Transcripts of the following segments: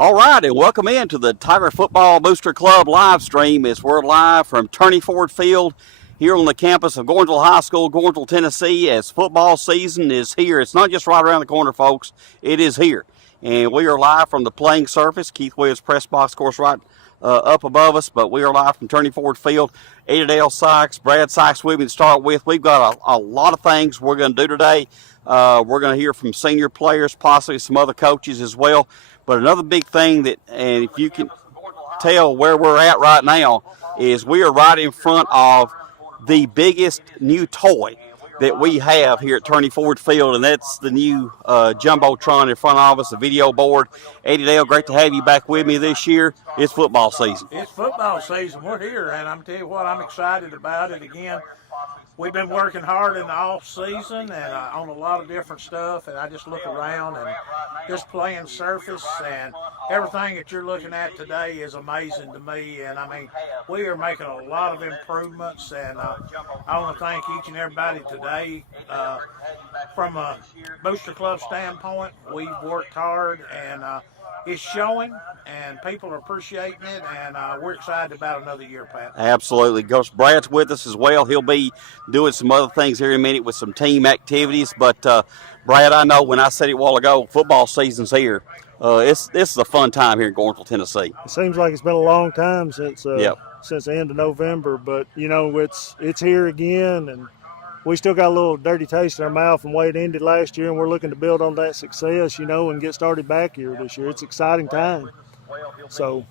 All right, and welcome into the Tiger Football Booster Club live stream. As we're live from Turney Ford Field here on the campus of Gordonsville High School, Gordonsville, Tennessee, as football season is here. It's not just right around the corner, folks. It is here. And we are live from the playing surface. Keith Williams press box, of course, right up above us, but we are live from Turney Ford Field. Dale Sykes, Brad Sykes with me to start with. We've got a lot of things we're going to do today. We're going to hear from senior players, possibly some other coaches as well. But another big thing that, and if you can tell where we're at right now, is we are right in front of the biggest new toy that we have here at Turney Ford Field, and that's the new Jumbotron in front of us, the video board. Dale, great to have you back with me this year. It's football season. It's football season. We're here, and I'm telling you what, I'm excited about it again. We've been working hard in the off season and on a lot of different stuff, and I just look around and this playing surface and everything that you're looking at today is amazing to me. And I mean, we are making a lot of improvements, and I want to thank each and everybody today. From a Booster Club standpoint, we've worked hard, and it's showing, and people are appreciating it, and we're excited about another year, Pat. Absolutely. Coach Brad's with us as well. He'll be doing some other things here in a minute with some team activities. But, Brad, I know when I said it a while ago, football season's here. This is a fun time here in Gordonsville, Tennessee. It seems like it's been a long time since the end of November, but, you know, it's here again, and we still got a little dirty taste in our mouth from the way it ended last year, and we're looking to build on that success, you know, and get started back here this year. It's an exciting time. So,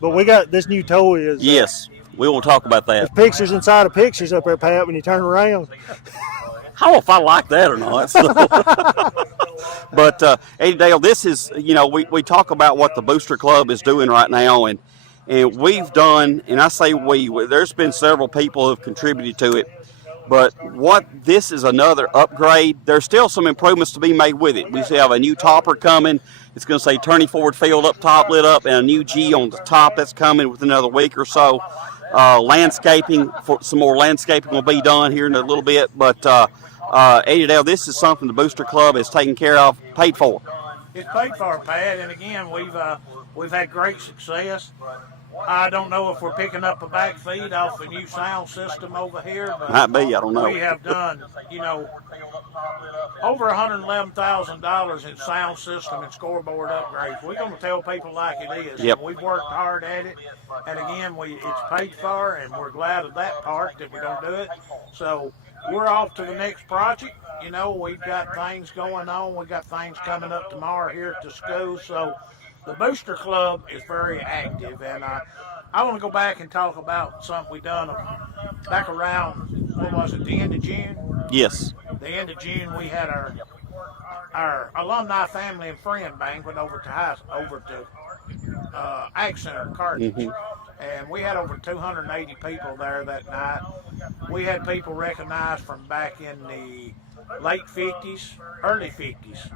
but we got this new toy. Yes, we will talk about that. There's pictures inside of pictures up there, Pat, when you turn around. I don't know if I like that or not. So. But, Dale, this is, you know, we talk about what the Booster Club is doing right now, and we've done, and I say there's been several people who have contributed to it. But this is another upgrade. There's still some improvements to be made with it. We still have a new topper coming. It's going to say Turney Ford Field up top lit up, and a new G on the top that's coming within another week or so. Landscaping, some more landscaping will be done here in a little bit. But Dale, this is something the Booster Club is taken care of, paid for. It's paid for, Pat, and again, we've had great success. I don't know if we're picking up a back feed off a new sound system over here, but might be. I don't know. We have done, you know, over $111,000 in sound system and scoreboard upgrades. We're going to tell people like it is. Yep. We've worked hard at it, and again, it's paid for, and we're glad of that part that we don't do it. So we're off to the next project. You know, we've got things going on. We've got things coming up tomorrow here at the school. So the Booster Club is very active, and I want to go back and talk about something we done back around, what was it, the end of June? Yes. The end of June, we had our alumni family and friend banquet over to Ag Center, Carthage. Mm-hmm. And we had over 280 people there that night. We had people recognized from back in the late 50s, early 50s,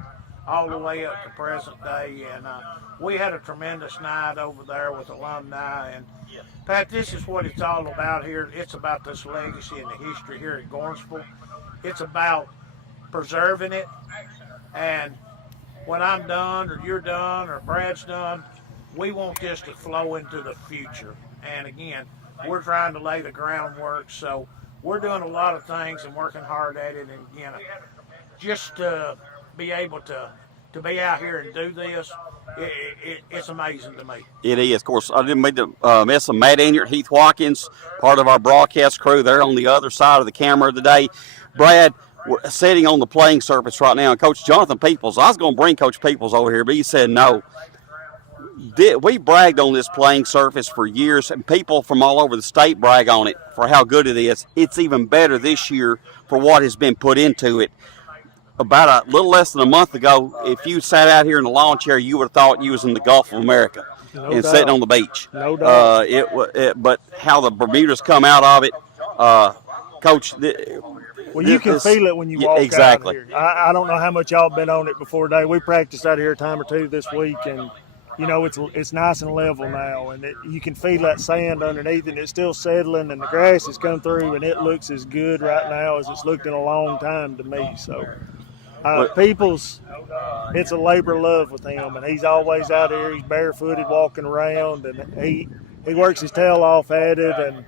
all the way up to present day, and we had a tremendous night over there with alumni. And Pat, this is what it's all about here. It's about this legacy and the history here at Gordonsville. It's about preserving it, and when I'm done, or you're done, or Brad's done, we want this to flow into the future. And again, we're trying to lay the groundwork, so we're doing a lot of things and working hard at it. And again, just to be able to be out here and do this, it's amazing to me. It is. Of course, I didn't mean to miss them. Matt Enyart, Heath Watkins, part of our broadcast crew. They're on the other side of the camera today. Brad, we're sitting on the playing surface right now. And Coach Jonathan Peoples, I was going to bring Coach Peoples over here, but he said no. We bragged on this playing surface for years, and people from all over the state brag on it for how good it is. It's even better this year for what has been put into it. About a little less than a month ago, if you sat out here in the lawn chair, you would have thought you was in the Gulf of America sitting on the beach. No doubt. But how the Bermudas come out of it, Coach. Well, you can feel it when you walk exactly. out here. I don't know how much y'all been on it before today. We practiced out here a time or two this week, and you know it's nice and level now, and you can feel that sand underneath, and it's still settling, and the grass has come through, and it looks as good right now as it's looked in a long time to me. So Peoples, it's a labor of love with him, and he's always out there. He's barefooted walking around, and he works his tail off at it. And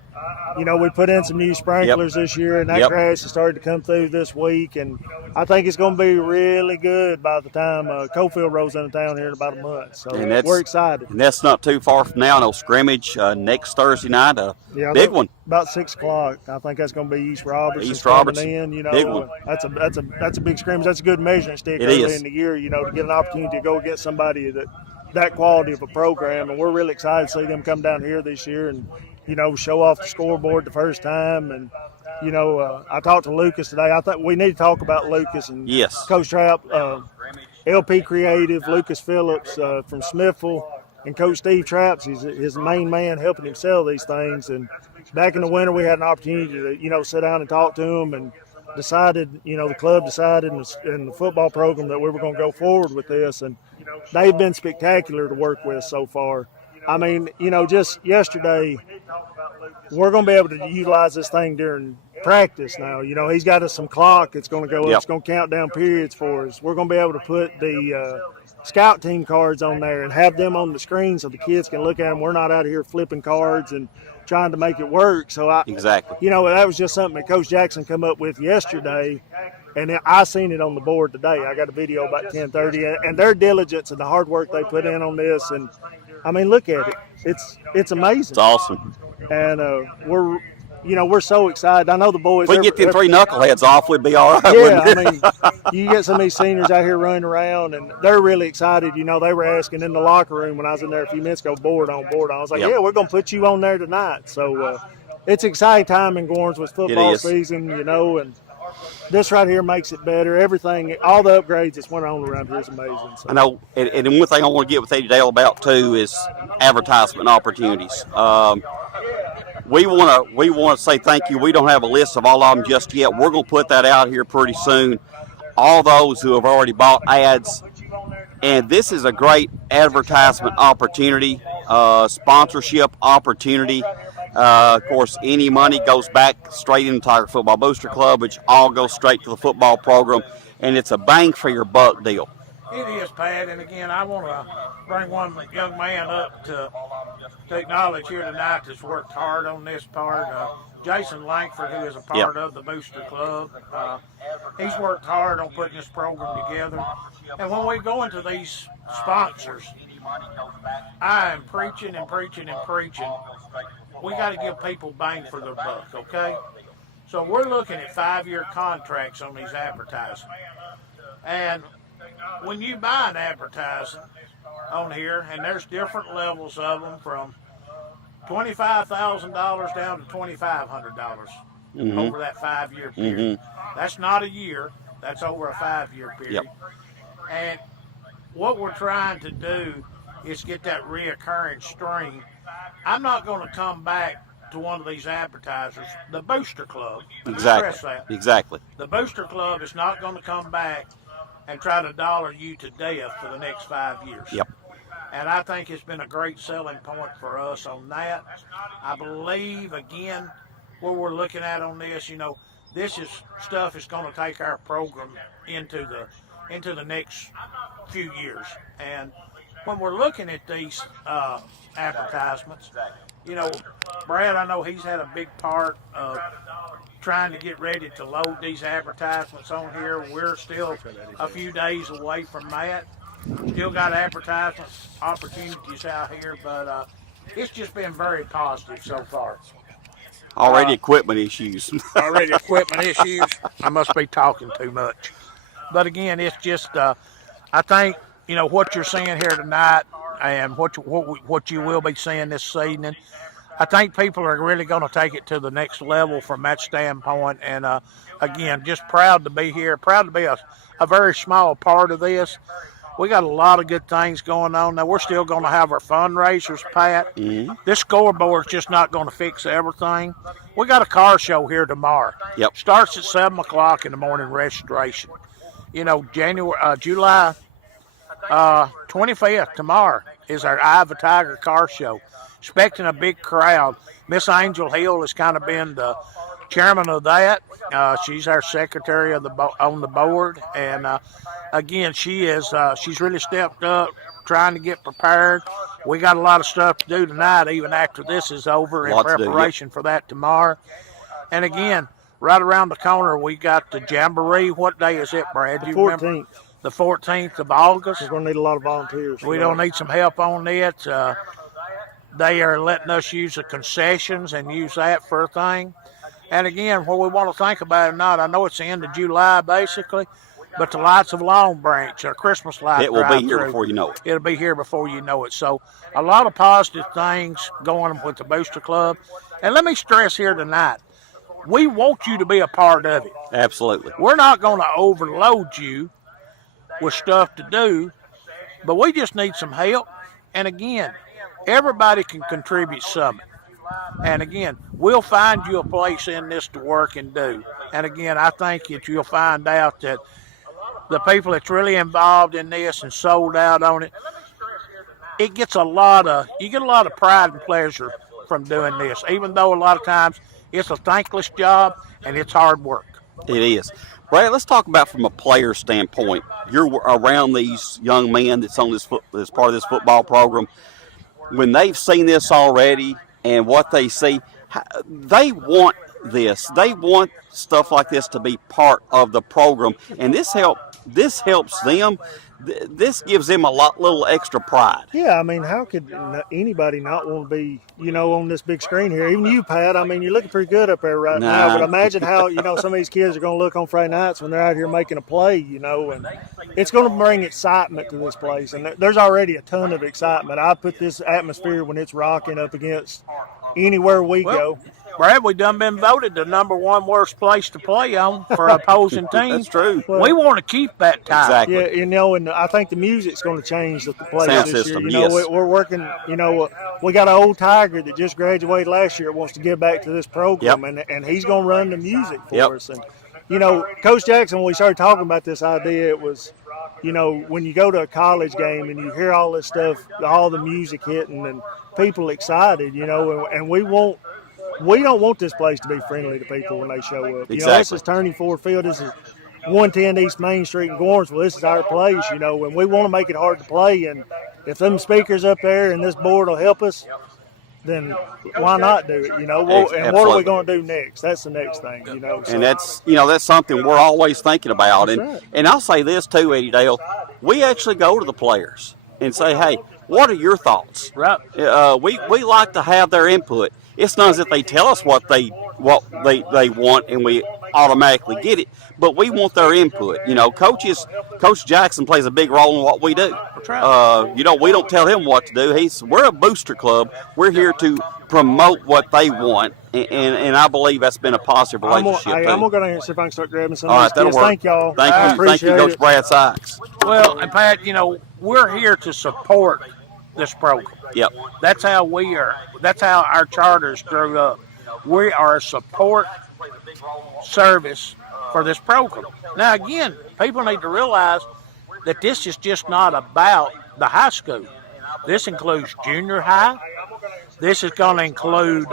we put in some new sprinklers this year, and that grass has started to come through this week. And I think it's going to be really good by the time Cofield rolls into town here in about a month. So we're excited. And that's not too far from now. No scrimmage next Thursday night. Big one. About 6 o'clock. I think that's going to be East Robertson. East Robertson. Big one. That's a big scrimmage. That's a good measuring stick early in the year. To get an opportunity to go against somebody that quality of a program, and we're really excited to see them come down here this year and show off the scoreboard the first time. And I talked to Lucas today. I think we need to talk about Lucas and Coach Trapp, LP Creative, Lucas Phillips from Smithville, and Coach Steve Trapp's his main man helping him sell these things. And back in the winter, we had an opportunity to sit down and talk to him, and decided, the club decided in the football program that we were going to go forward with this, and they've been spectacular to work with so far. I mean, just yesterday, we're going to be able to utilize this thing during practice now. He's got us some clock. It's going to go. It's going to count down periods for us. We're going to be able to put the scout team cards on there and have them on the screen so the kids can look at them. We're not out here flipping cards and trying to make it work. So that was just something that Coach Jackson come up with yesterday, and I seen it on the board today. I got a video about 10:30, and their diligence and the hard work they put in on this, and I mean, look at it. It's amazing. It's awesome. And we're so excited. I know the boys. If we get them three knuckleheads off, we'd be all right. Yeah, I mean, you get some of these seniors out here running around, and they're really excited. They were asking in the locker room when I was in there a few minutes ago, board on. I was like, yeah, we're going to put you on there tonight. So it's an exciting time in Gordonsville football season, and this right here makes it better. Everything, all the upgrades that's went on around here is amazing. So. I know, and one thing I want to get with Eddie Dale about too is advertisement opportunities. We want to say thank you. We don't have a list of all of them just yet. We're going to put that out here pretty soon. All those who have already bought ads, and this is a great advertisement opportunity, sponsorship opportunity. Of course, any money goes back straight into Tiger Football Booster Club, which all goes straight to the football program, and it's a bang for your buck deal. It is, Pat, and again, I want to bring one young man up to acknowledge here tonight that's worked hard on this part. Jason Langford, who is a part of the Booster Club. He's worked hard on putting this program together. And when we go into these sponsors, I am preaching and preaching and preaching. We got to give people bang for their buck, okay? So we're looking at 5-year contracts on these advertising. And when you buy an advertising on here, and there's different levels of them from $25,000 down to $2,500 over that 5-year period. That's not a year. That's over a 5-year period. And what we're trying to do is get that reoccurring stream. I'm not going to come back to one of these advertisers, the Booster Club. Exactly. The Booster Club is not going to come back and try to dollar you to death for the next 5 years. And I think it's been a great selling point for us on that. I believe, again, what we're looking at on this, this is stuff that's going to take our program into the next few years. And when we're looking at these advertisements, Brad, I know he's had a big part of trying to get ready to load these advertisements on here. We're still a few days away from that. Still got advertisement opportunities out here, but it's just been very positive so far. Already equipment issues. Already equipment issues. I must be talking too much. But again, it's just, I think, what you're seeing here tonight and what you will be seeing this evening, I think people are really going to take it to the next level from that standpoint. And again, just proud to be here, proud to be a very small part of this. We got a lot of good things going on. Now, we're still going to have our fundraisers, Pat. This scoreboard's just not going to fix everything. We got a car show here tomorrow. Starts at 7 o'clock in the morning, registration. July 25th, tomorrow, is our Eye of a Tiger car show. Expecting a big crowd. Miss Angel Hill has kind of been chairman of that. She's our secretary of on the board, and again, she's really stepped up, trying to get prepared. We got a lot of stuff to do tonight, even after this is over, in preparation for that tomorrow. And again, right around the corner, we got the Jamboree. What day is it, Brad? The 14th. The 14th of August. We're going to need a lot of volunteers. We don't need some help on it. They are letting us use the concessions and use that for a thing. And again, what we want to think about it not, I know it's the end of July basically, but the lights of Long Branch, our Christmas lights, it will be here before you know it. It'll be here before you know it. So a lot of positive things going with the Booster Club. And let me stress here tonight, we want you to be a part of it. Absolutely. We're not going to overload you with stuff to do, but we just need some help. And again, everybody can contribute something. And again, we'll find you a place in this to work and do. And again, I think that you'll find out that the people that's really involved in this and sold out on it, you get a lot of pride and pleasure from doing this, even though a lot of times it's a thankless job and it's hard work. It is. Brad, let's talk about from a player standpoint. You're around these young men that's on this as part of this football program. When they've seen this already and what they see, they want this. They want stuff like this to be part of the program, and this helps them. This gives them a little extra pride. Yeah, I mean, how could anybody not want to be, on this big screen here? Even you, Pat. I mean, you're looking pretty good up there right now. But imagine how, some of these kids are going to look on Friday nights when they're out here making a play, and it's going to bring excitement to this place. And there's already a ton of excitement. I put this atmosphere when it's rocking up against anywhere we go. Brad, we done been voted the #1 worst place to play on for opposing teams. That's true. Well, we want to keep that tie. Exactly. Yeah, and I think the music's going to change the place Sound this system, year. yes. We're working. We got an old Tiger that just graduated last year. Wants to give back to this program, and he's going to run the music for us. And Coach Jackson, when we started talking about this idea, it was, when you go to a college game and you hear all this stuff, all the music hitting and people excited, and we don't want this place to be friendly to people when they show up. Exactly. This is Turney Ford Field. This is 110 East Main Street in Gordonsville. This is our place, and we want to make it hard to play. And if them speakers up there and this board will help us, then why not do it? And what are we going to do next? That's the next thing, So. And that's something we're always thinking about. That's And right. and I'll say this too, Eddie Dale. We actually go to the players and say, hey, what are your thoughts? Right. We like to have their input. It's not as if they tell us what they want and we automatically get it, but we want their input. Coach Jackson plays a big role in what we do. That's right. We don't tell him what to do. We're a booster club. We're here to promote what they want, and I believe that's been a positive relationship. I'm going to go down here and see if I can start grabbing some All of right, these that'll kids. work. Thank y'all. Thank you, Coach Brad Sykes. Well, and Pat, we're here to support this program. Yep. That's how we are. That's how our charters grew up. We are a support service for this program. Now, again, people need to realize that this is just not about the high school. This includes junior high. This is going to include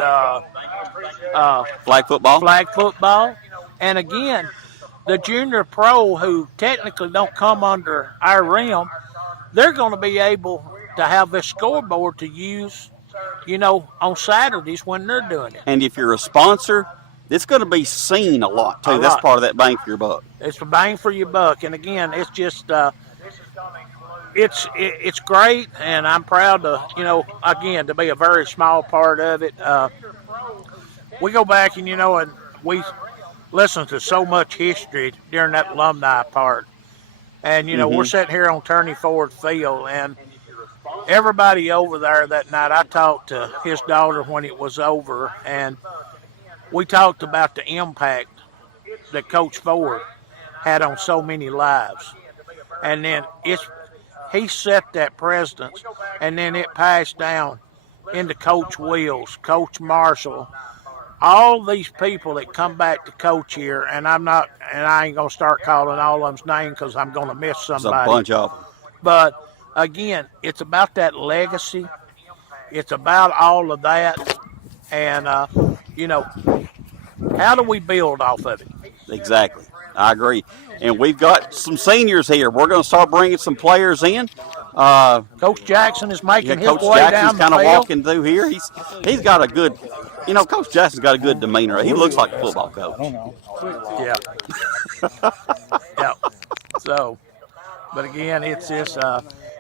Flag football. And again, the junior pro who technically don't come under our realm, they're going to be able to have this scoreboard to use, on Saturdays when they're doing it. And if you're a sponsor, it's going to be seen a lot, too. That's part of that bang for your buck. It's a bang for your buck. And again, it's just, it's great. And I'm proud to, again, to be a very small part of it. We go back and, and we listen to so much history during that alumni part. And, we're sitting here on Turney Ford Field, and everybody over there that night, I talked to his daughter when it was over, and we talked about the impact that Coach Ford had on so many lives. And then he set that precedence, and then it passed down into Coach Wills, Coach Marshall, all these people that come back to coach here, and I ain't going to start calling all of them's names because I'm going to miss somebody. There's a bunch of them. But again, it's about that legacy. It's about all of that. And, How do we build off of it? Exactly. I agree. And we've got some seniors here. We're going to start bringing some players in. Coach Jackson is making his Coach way Jackson's down the kind of field. walking through here. He's got a good, Coach Jackson's got a good demeanor. He looks like a football coach. Yeah. Yeah. So, but again, it's this.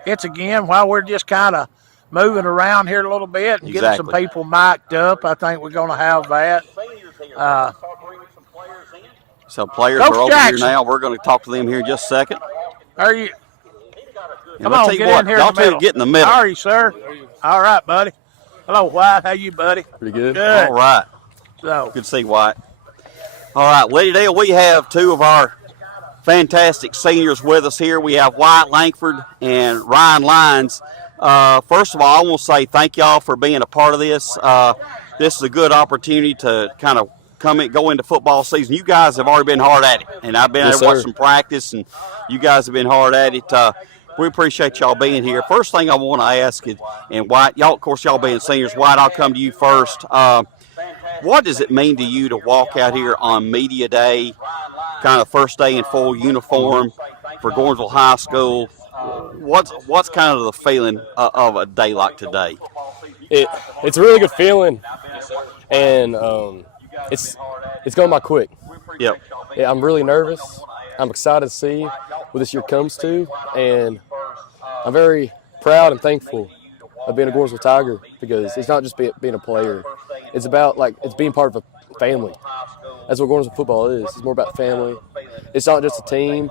It's again while we're just kind of moving around here a little bit and getting some people mic'd up. I think we're going to have that. So players Coach are over Jackson. here now. We're going to talk to them here in just a second. Are you? And Come I'll on, tell you get what, in here. y'all in the middle. two get in the middle. How are you, sir? All right, buddy. Hello, White. How you, buddy? Pretty good. Good. All right. So, Good to see White. All right, Lady Dale, we have two of our fantastic seniors with us here. We have Wyatt Langford and Ryan Lyons. First of all, I want to say thank y'all for being a part of this. This is a good opportunity to kind of go into football season. You guys have already been hard at it, and I've been able to watch some practice, and you guys have been hard at it. We appreciate y'all being here. First thing I want to ask is, and White, y'all, of course, y'all being seniors, White, I'll come to you first. What does it mean to you to walk out here on media day, kind of first day in full uniform for Gordonsville High School? What's kind of the feeling of a day like today? It's a really good feeling, and it's going by quick. Yep. Yeah, I'm really nervous. I'm excited to see what this year comes to, and I'm very proud and thankful of being a Gordonsville Tiger, because it's not just being a player. It's about, it's being part of a family. That's what Gordonsville football is. It's more about family. It's not just a team.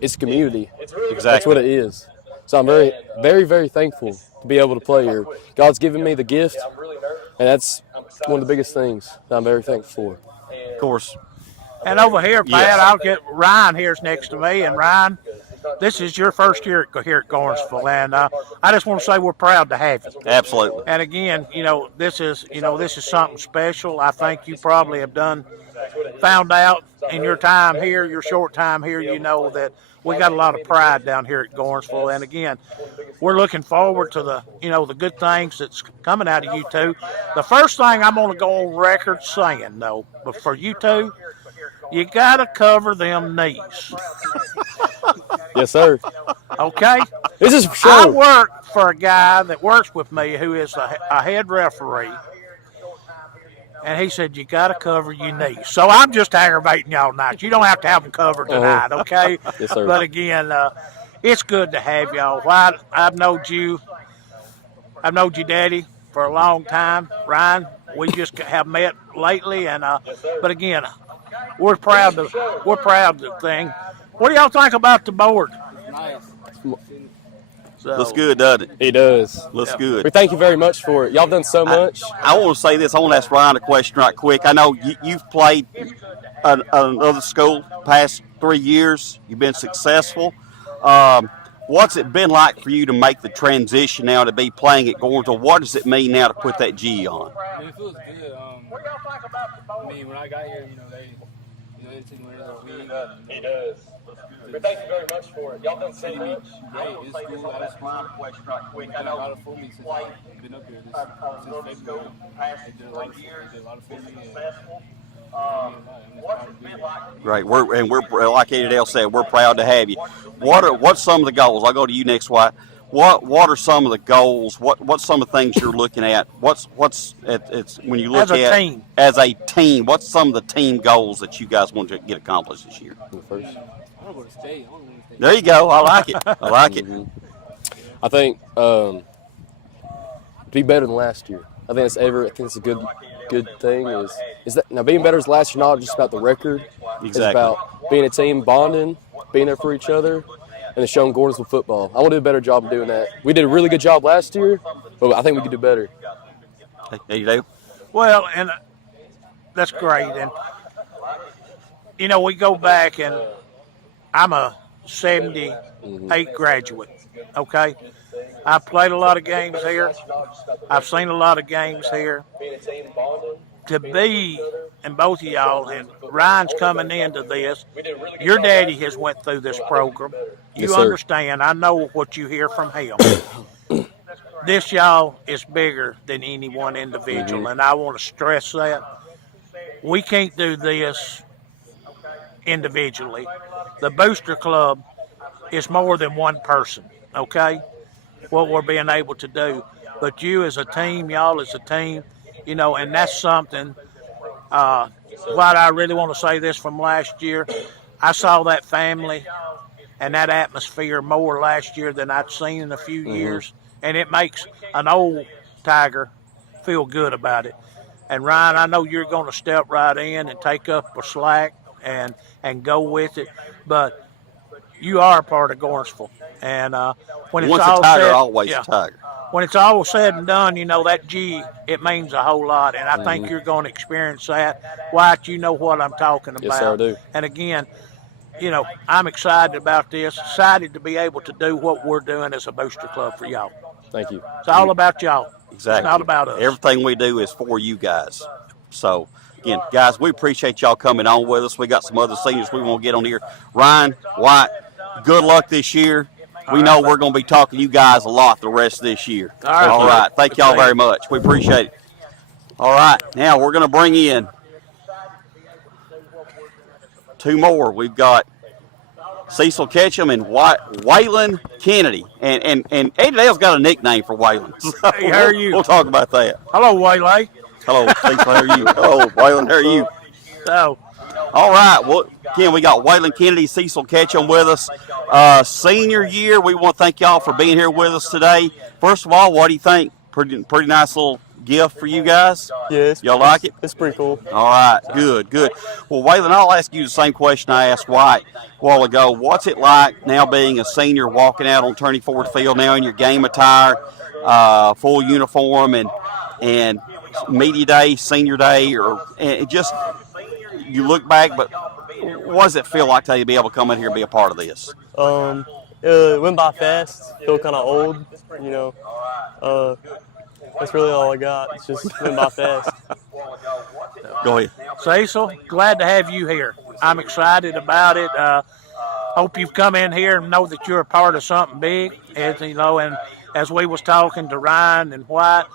It's a community. Exactly. That's what it is. So I'm very, very, very thankful to be able to play here. God's given me the gift, and that's one of the biggest things that I'm very thankful for. Of course. and over here, Pat, Yes. I'll get Ryan here's next to me, and Ryan, this is your first year here at Gordonsville, and I just want to say we're proud to have you. Absolutely. And again, this is something special. I think you probably have found out in your time here, your short time here, that we got a lot of pride down here at Gordonsville. And again, we're looking forward to the good things that's coming out of you two. The first thing I'm going to go on record saying, though, but for you two, you got to cover them knees. Yes, sir. Okay? This is for sure. I work for a guy that works with me who is a head referee, and he said, you got to cover your knees. So I'm just aggravating y'all tonight. You don't have to have them covered tonight, okay? Yes, sir. But again, it's good to have y'all. Why I've known you, Daddy, for a long time. Ryan, we just have met lately, and but again, we're proud of the thing. What do y'all think about the board? So, Looks good, doesn't it? He does. Looks good. We thank you very much for it. Y'all have done so much. I want to say this. I want to ask Ryan a question right quick. I know you've played another school past 3 years. You've been successful. What's it been like for you to make the transition now to be playing at Gordonsville? What does it mean now to put that G on? It feels good. I mean, when I got here, they took me as a week. He does. But thank you very much for it. Y'all done so much. Great. It's cool. I just done a lot for me since I've been up here since February. They did a lot for me. Great. We're like Eddie Dale said, we're proud to have you. What's some of the goals? I'll go to you next, White. What are some of the goals? What's some of the things you're looking at? What's when you look as a team? What's some of the team goals that you guys want to get accomplished this year? First. I want to go to state. There you go. I like it. I like it. I think to be better than last year. I think it's a good thing. Is that now being better than last year, not just about the record. Exactly. It's about being a team, bonding, being there for each other, and showing Gordonsville football. I want to do a better job of doing that. We did a really good job last year, but I think we could do better. There you go. well, and that's great. And we go back, and I'm a 78 graduate. Okay, I've played a lot of games here. I've seen a lot of games here. To be, and both of y'all, and Ryan's coming into this, your daddy has went through this program. You Yes, sir. understand. I know what you hear from him. This, y'all, is bigger than any one individual, and I want to stress that. we can't do this individually. The Booster Club is more than one person, okay? What we're being able to do. But you as a team, y'all as a team, and that's something. What I really want to say this from last year, I saw that family and that atmosphere more last year than I'd seen in a few years, and it makes an old Tiger feel good about it. And Ryan, I know you're going to step right in and take up a slack and go with it, but you are a part of Gordonsville, and when it's Once all a Tiger, said, always a Tiger. When it's all said and done, that G, it means a whole lot, and I think you're going to experience that. Wyatt, you know what I'm talking about. Yes, sir, I do. And again, I'm excited about this, excited to be able to do what we're doing as a Booster Club for y'all. Thank you. It's all about y'all. Exactly. It's not about us. Everything we do is for you guys. So, again, guys, we appreciate y'all coming on with us. We got some other seniors we want to get on here. Ryan, Wyatt, good luck this year. We know we're going to be talking to you guys a lot the rest of this year. All right. Thank y'all very much. We appreciate it. All right. Now we're going to bring in two more. We've got Cecil Ketchum and Waylon Kennedy. And Eddie Dale's got a nickname for Waylon. So Hey, how are you? We'll talk about that. Hello, Waylon. Hello, Cecil. How are you? Hello, Waylon. How are you? So, all right. Well, again, we got Waylon Kennedy, Cecil Ketchum with us. Senior year, we want to thank y'all for being here with us today. First of all, what do you think? Pretty nice little gift for you guys? Yes. Y'all like it? It's pretty cool. All right. Good. Well, Waylon, I'll ask you the same question I asked Wyatt a while ago. What's it like now being a senior, walking out on Turney Ford Field now in your game attire, full uniform, and media day, senior day, and just you look back, but what does it feel like to be able to come in here and be a part of this? It went by fast. Feel kind of old, That's really all I got. It's just went by fast. Go ahead. Cecil, glad to have you here. I'm excited about it. Hope you've come in here and know that you're a part of something big. And as we was talking to Ryan and Wyatt,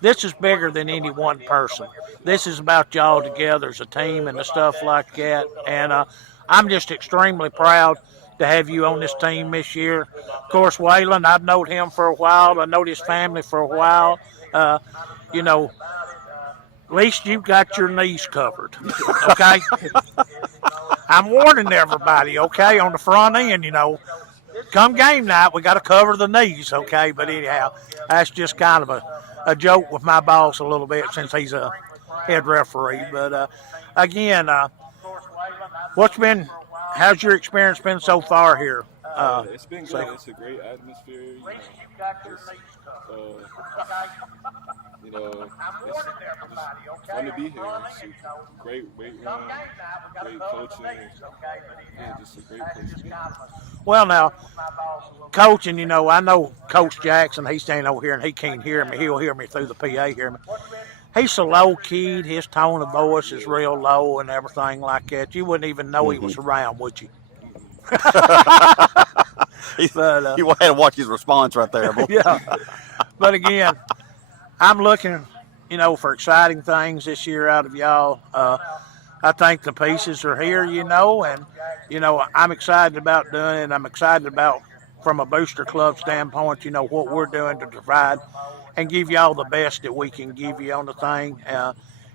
this is bigger than any one person. This is about y'all together as a team and the stuff like that. And I'm just extremely proud to have you on this team this year. Of course, Waylon, I've known him for a while. I know his family for a while. At least you've got your knees covered, okay? I'm warning everybody, okay, on the front end, come game night, we got to cover the knees, okay? But anyhow, that's just kind of a joke with my boss a little bit since he's a head referee. But, again, how's your experience been so far here? It's been great. It's a great atmosphere. It's fun to be here. It's a great weight room, great coaching. Yeah, just a great place to be. Well, now, coaching, I know Coach Jackson, he's standing over here and he can't hear me. He'll hear me through the PA, hear me. He's so low-keyed. His tone of voice is real low and everything like that. You wouldn't even know he was around, would you? But, you had to watch his response right there. Boy. Yeah. But again, I'm looking, for exciting things this year out of y'all. I think the pieces are here, and, I'm excited about doing it. I'm excited about, from a Booster Club standpoint, what we're doing to provide and give y'all the best that we can give you on the thing.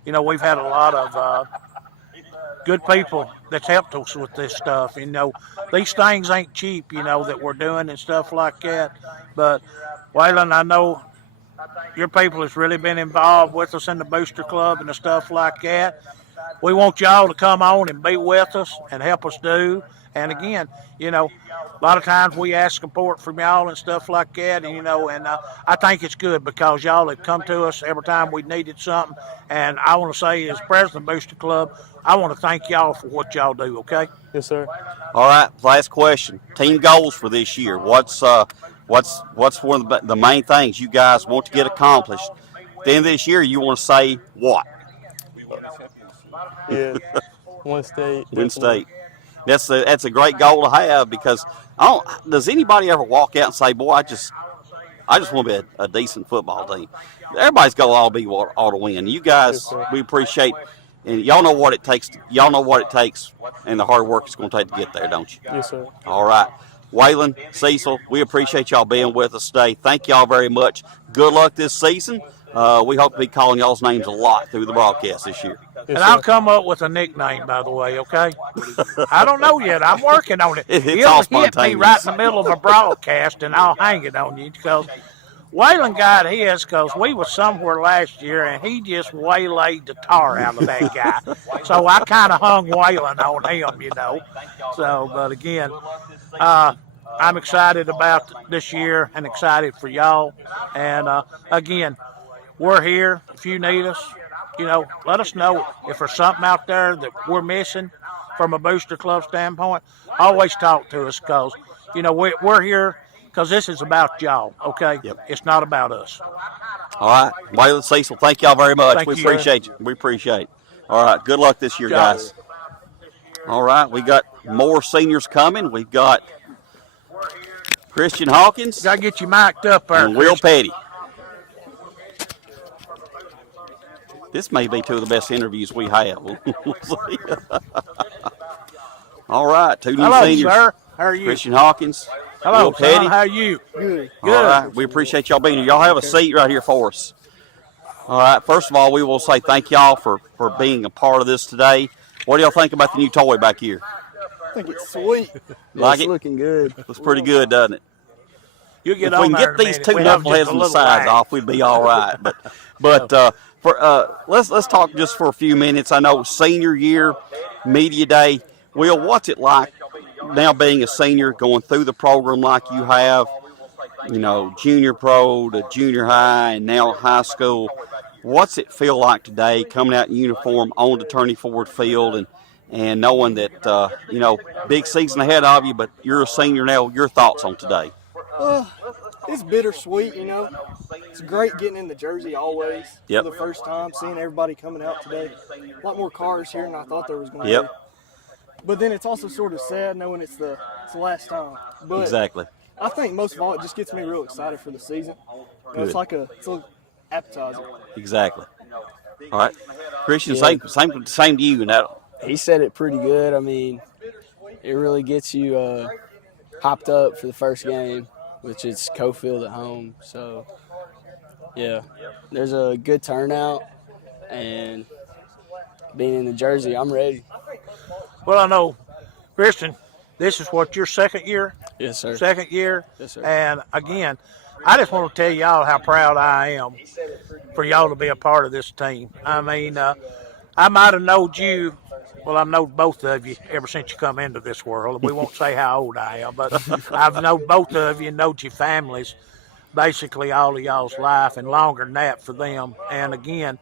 We've had a lot of good people that's helped us with this stuff. These things ain't cheap, that we're doing and stuff like that. But, Waylon, I know your people has really been involved with us in the Booster Club and the stuff like that. We want y'all to come on and be with us and help us do. And again, a lot of times we ask support from y'all and stuff like that, and I think it's good because y'all have come to us every time we needed something. And I want to say, as president of Booster Club, I want to thank y'all for what y'all do. Okay? Yes, sir. All right. Last question. Team goals for this year. What's one of the main things you guys want to get accomplished? At the end of this year, you want to say what? Yeah. Win state. Win state. That's a great goal to have because does anybody ever walk out and say, boy, I just want to be a decent football team? Everybody's got to all to win. You guys, we appreciate and y'all know what it takes. Y'all know what it takes, and the hard work it's going to take to get there, don't you? Yes, sir. All right. Waylon, Cecil, we appreciate y'all being with us today. Thank y'all very much. Good luck this season. We hope to be calling y'all's names a lot through the broadcast this year. And I'll come up with a nickname, by the way, okay? I don't know yet. I'm working on it. It's all He'll hit me spontaneous. right in the middle of a broadcast, and I'll hang it on you because Waylon got his because we was somewhere last year, and he just waylaid the tar out of that guy. So I kind of hung Waylon on him, you know. So, but again, I'm excited about this year and excited for y'all. And again, we're here. If you need us, you know, let us know if there's something out there that we're missing from a booster club standpoint. Always talk to us because, you know, we're here because this is about y'all, okay? Yep. It's not about us. All right. Waylon, Cecil, thank y'all very much. Thank We you. appreciate you. We appreciate it. All right. Good luck this year, guys. All right. We got more seniors coming. We've got Christian Hawkins Got to get you mic'd up there, and Will Chris. Petty. This may be two of the best interviews we have. We'll see. All right, two new Hello, seniors. sir. How are you? Christian Hawkins. Hello, Will Petty. son. How are you? Good. All right, we appreciate y'all being here. Y'all have a seat right here for us. All right, first of all, we will say thank y'all for being a part of this today. What do y'all think about the new toy back here? I think it's sweet. Like It's it? looking good. Looks pretty good, doesn't it? You get If we on can there get in a these minute. two We have knuckleheads just a on the little sides lag. off, we'd be all right. But let's talk just for a few minutes. I know senior year, media day. Will, what's it like now being a senior, going through the program like you have? You know, junior pro to junior high, and now high school. What's it feel like today, coming out in uniform on the Turney Ford field, and knowing that you know, big season ahead of you, but you're a senior now? Your thoughts on today? It's bittersweet, you know. It's great getting in the jersey always Yep. for the first time, seeing everybody coming out today. A lot more cars here than I thought there was going to Yep. be. But then it's also sort of sad knowing it's the last time. But Exactly. I think most of all, it just gets me real excited for the season. You know, it's like a appetizer. Exactly. All right, Christian, Yeah. same to you. And that, He said it pretty good. I mean, it really gets you hopped up for the first game, which is Cofield at home. So, yeah, there's a good turnout, and being in the jersey, I'm ready. Well, I know, Christian, this is what, your second year? Yes, sir. Second year? Yes, sir. And again, I just want to tell y'all how proud I am for y'all to be a part of this team. I mean, I might have known you, well, I've known both of you ever since you come into this world. We won't say how old I am, but I've known both of you and known your families basically all of y'all's life and longer than that for them. And again,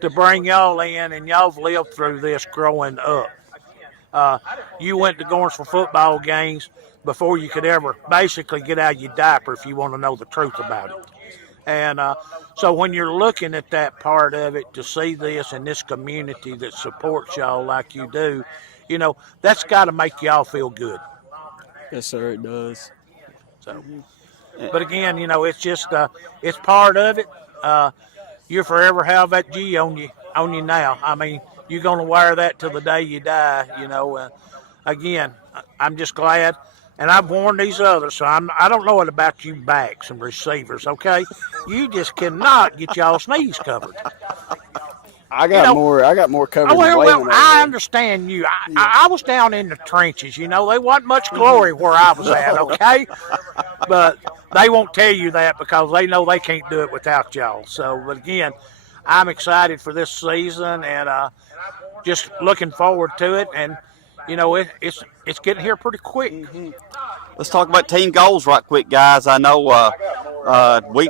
to bring y'all in, and y'all have lived through this growing up. You went to Gordonsville football games before you could ever basically get out of your diaper, if you want to know the truth about it. And so when you're looking at that part of it, to see this and this community that supports y'all like you do, you know, that's got to make y'all feel good. Yes, sir, it does. So, but again, you know, it's just it's part of it. You forever have that G on you now. I mean, you're gonna wear that till the day you die. You know. Again, I'm just glad, and I've warned these others. So I don't know it about you backs and receivers. Okay, you just cannot get y'all's knees covered. I got more coverage than Well, Waylon over I there. understand you. I was down in the trenches. You know, there wasn't much glory where I was at, okay? But they won't tell you that because they know they can't do it without y'all. So, but again, I'm excited for this season and just looking forward to it. And, you know, it's getting here pretty quick. let's talk about team goals right quick, guys. I know we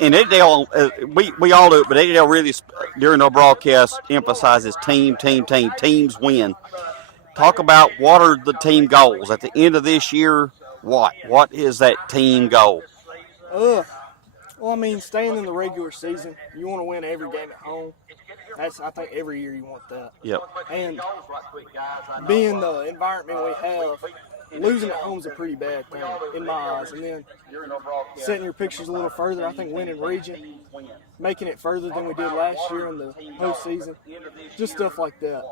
in Edendale, we all do it, but Edendale really during our broadcast emphasizes teams win. Talk about what are the team goals at the end of this year. What is that team goal? Well, I mean, staying in the regular season, you want to win every game at home. I think every year you want that. Yep. And being the environment we have, losing at home is a pretty bad thing in my eyes. And then setting your pictures a little further, I think winning region, making it further than we did last year in the postseason, just stuff like that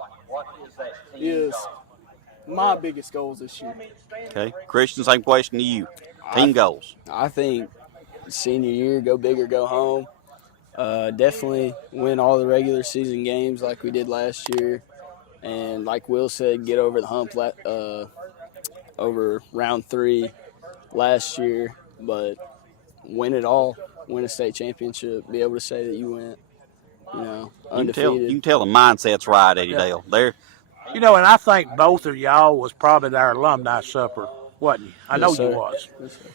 is my biggest goals this year. Okay. Christian, same question to you. Team goals. I think senior year, go big or go home. Definitely win all the regular season games like we did last year. And like Will said, get over the hump over round 3 last year. But win it all, win a state championship, be able to say that you went, undefeated. You can tell the mindset's right, Eddie Dale. There. And I think both of y'all was probably at our alumni supper, wasn't you? I know you was. Yes, sir.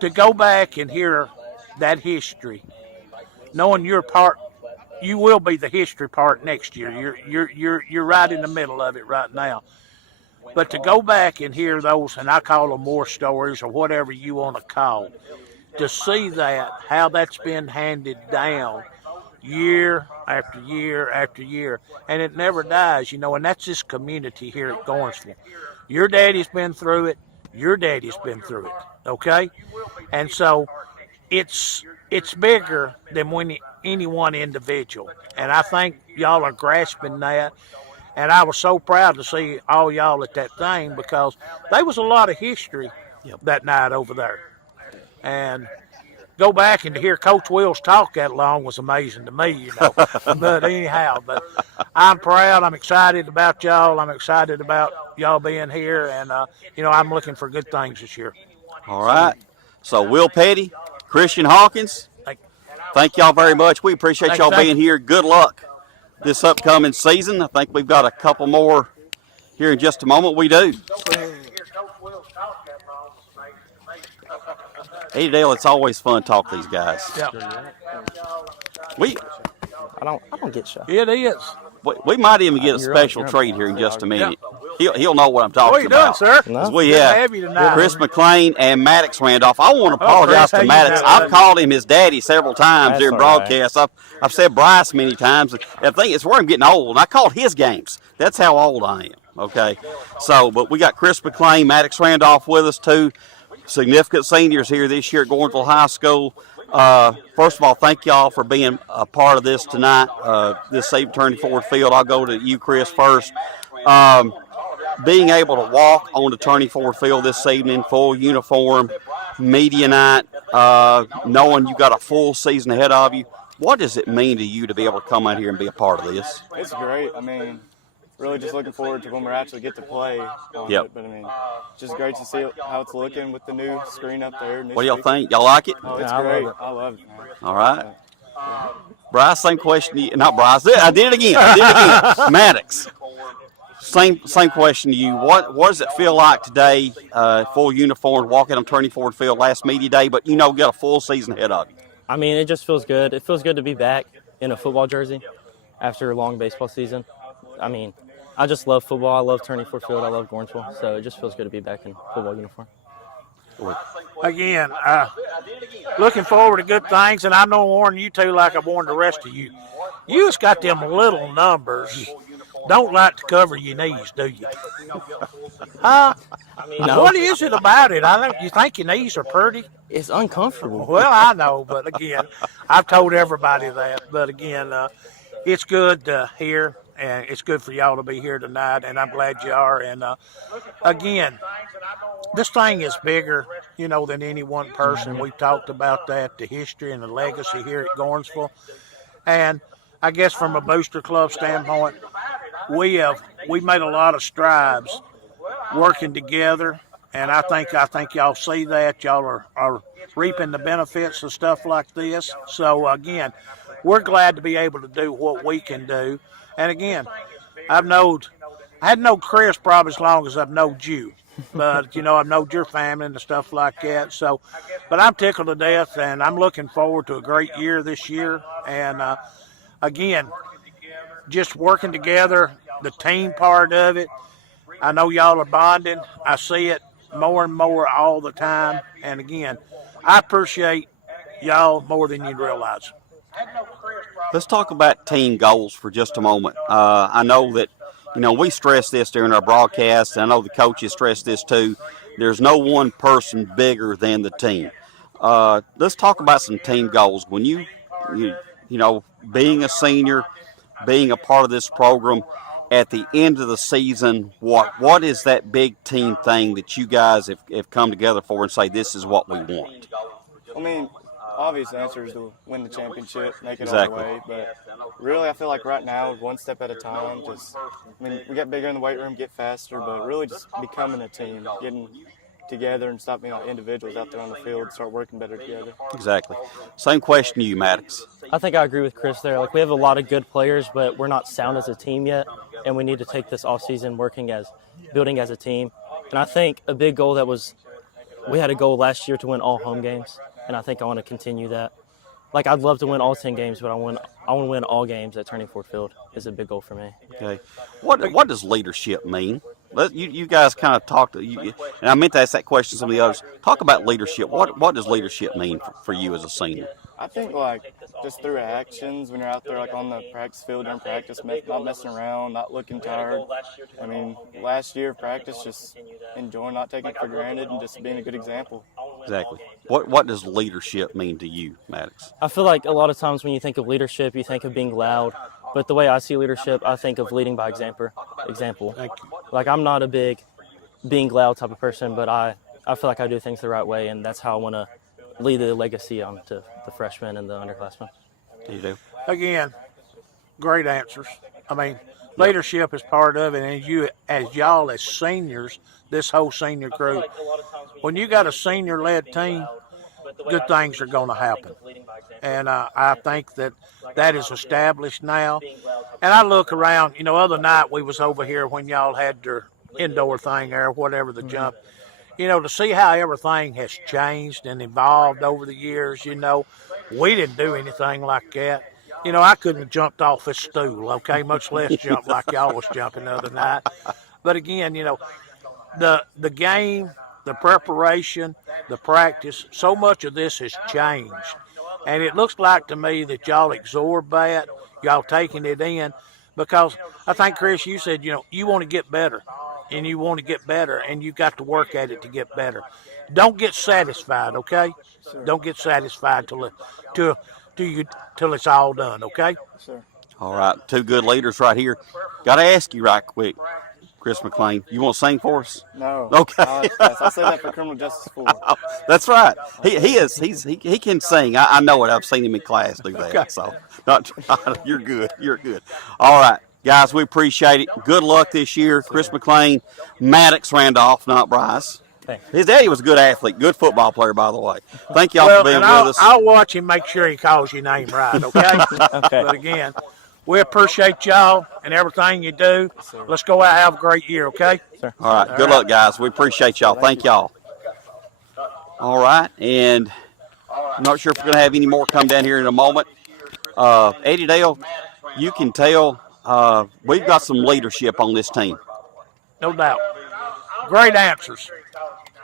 To go back and hear that history, knowing your part, you will be the history part next year. You're right in the middle of it right now. But to go back and hear those, and I call them war stories or whatever you want to call, to see that, how that's been handed down year after year after year, and it never dies, and that's this community here at Gordonsville. Your daddy's been through it. Your daddy's been through it, okay? And so it's bigger than any one individual. And I think y'all are grasping that. And I was so proud to see all y'all at that thing because there was a lot of history that night over there. And go back and to hear Coach Wills talk that long was amazing to me, But anyhow, but I'm proud. I'm excited about y'all. I'm excited about y'all being here. And, I'm looking for good things this year. All right. So Will Petty, Christian Hawkins, thank y'all very much. We appreciate y'all being here. Good luck this upcoming season. I think we've got a couple more here in just a moment. We do. Hey Dale, it's always fun to talk to these guys. Yep. I don't get shy. It is. We might even get a special treat here in just a minute. He'll know what I'm talking What are you about. doing, sir? No. We Good to have have you tonight. Chris McLean and Maddox Randolph. I want to apologize Chris, to how you Maddox. doing? I've called him his daddy several times That's during all broadcasts. I've said Bryce many times. I think it's where I'm getting old. I called his games. That's how old I am. Okay. So, but we got Chris McLean, Maddox Randolph with us too. Significant seniors here this year at Gordonsville High School. First of all, thank y'all for being a part of this tonight. This Turney Ford Field. I'll go to you, Chris, first. Being able to walk on the Turney Ford Field this evening, full uniform, media night, knowing you got a full season ahead of you, what does it mean to you to be able to come out here and be a part of this? It's great. I mean, really just looking forward to when we actually get to play on Yep. it. But, I mean, just great to see how it's looking with the new screen up there. What do y'all think? Y'all like it? Oh, it's Yeah, I great. love it. I love it, man. All right. Bryce, same question to you. Not Bryce. I did it again. Maddox. Same question to you. What does it feel like today, full uniform, walking on Turney Ford Field, last media day, but got a full season ahead of you? I mean, it just feels good. It feels good to be back in a football jersey after a long baseball season. I mean, I just love football. I love Turney Ford Field. I love Gordonsville. So it just feels good to be back in football uniform. Again, looking forward to good things, and I know Warren, you too, like I've warned the rest of you. You just got them little numbers. Don't like to cover your knees, do you? Huh? No. What is it about it? You think your knees are pretty? It's uncomfortable. Well, I know, but again, I've told everybody that. But again, it's good to hear, and it's good for y'all to be here tonight, and I'm glad you are. And again, this thing is bigger, than any one person. We've talked about that, the history and the legacy here at Gordonsville. And I guess from a booster club standpoint, we made a lot of strides working together, and I think y'all see that. Y'all are reaping the benefits of stuff like this. So again, we're glad to be able to do what we can do. And again, I hadn't known Chris probably as long as I've known you. But, I've known your family and stuff like that. So, but I'm tickled to death, and I'm looking forward to a great year this year. And, again, just working together, the team part of it. I know y'all are bonding. I see it more and more all the time. And, again, I appreciate y'all more than you realize. Let's talk about team goals for just a moment. I know that we stress this during our broadcast, and I know the coaches stress this too. There's no one person bigger than the team. Let's talk about some team goals. When you being a senior, being a part of this program, at the end of the season, what is that big team thing that you guys have come together for and say this is what we want? I mean, obvious answer is to win the championship, make it Exactly. all the way. But really, I feel like right now, one step at a time. We get bigger in the weight room, get faster, but really just becoming a team, getting together and stop being like individuals out there on the field, start working better together. Exactly. Same question to you, Maddox. I think I agree with Chris there. Like, we have a lot of good players, but we're not sound as a team yet, and we need to take this offseason building as a team. And I think a big goal we had a goal last year to win all home games, and I think I want to continue that. Like, I'd love to win all 10 games, but I want to win all games at Turney Ford Field is a big goal for me. Okay. What does leadership mean? You guys kind of talked, and I meant to ask that question to some of the others. Talk about leadership. What does leadership mean for you as a senior? I think like just through actions when you're out there like on the practice field during practice, not messing around, not looking tired. I mean, last year of practice, just enjoying, not taking it for granted, and just being a good example. Exactly. What does leadership mean to you, Maddox? I feel like a lot of times when you think of leadership, you think of being loud. But the way I see leadership, I think of leading by example. Like, I'm not a big being loud type of person, but I feel like I do things the right way, and that's how I want to lead the legacy on to the freshmen and the underclassmen. You do. Again, great answers. I mean, leadership is part of it, and y'all as seniors, this whole senior crew, when you got a senior-led team, good things are going to happen. And I think that is established now. And I look around, other night we was over here when y'all had your indoor thing there, whatever the jump. To see how everything has changed and evolved over the years, we didn't do anything like that. I couldn't have jumped off this stool, okay, much less jump like y'all was jumping the other night. But again, the game, the preparation, the practice, so much of this has changed. And it looks like to me that y'all absorb that, y'all taking it in, because I think, Chris, you said, you want to get better, and you want to get better, and you got to work at it to get better. Don't get satisfied, okay? Sure. Don't get satisfied till it's all done, okay? Sure. All right, two good leaders right here. Got to ask you right quick, Chris McLean, you want to sing for us? No. Okay. I say that for criminal justice school. That's right. He can sing. I know it. I've seen him in class do that. Okay. So you're good. You're good. All right, guys, we appreciate it. Good luck this year, Chris McLean, Maddox Randolph, not Bryce. Thanks. His daddy was a good athlete, good football player, by the way. Thank y'all for being with us. I'll watch him, make sure he calls your name right, okay? Okay. But again, we appreciate y'all and everything you do. Let's go out and have a great year, okay? Sure. All right. Good luck, guys. We appreciate y'all. Thank y'all. All right. And I'm not sure if we're going to have any more come down here in a moment. Eddie Dale, you can tell we've got some leadership on this team. No doubt. Great answers.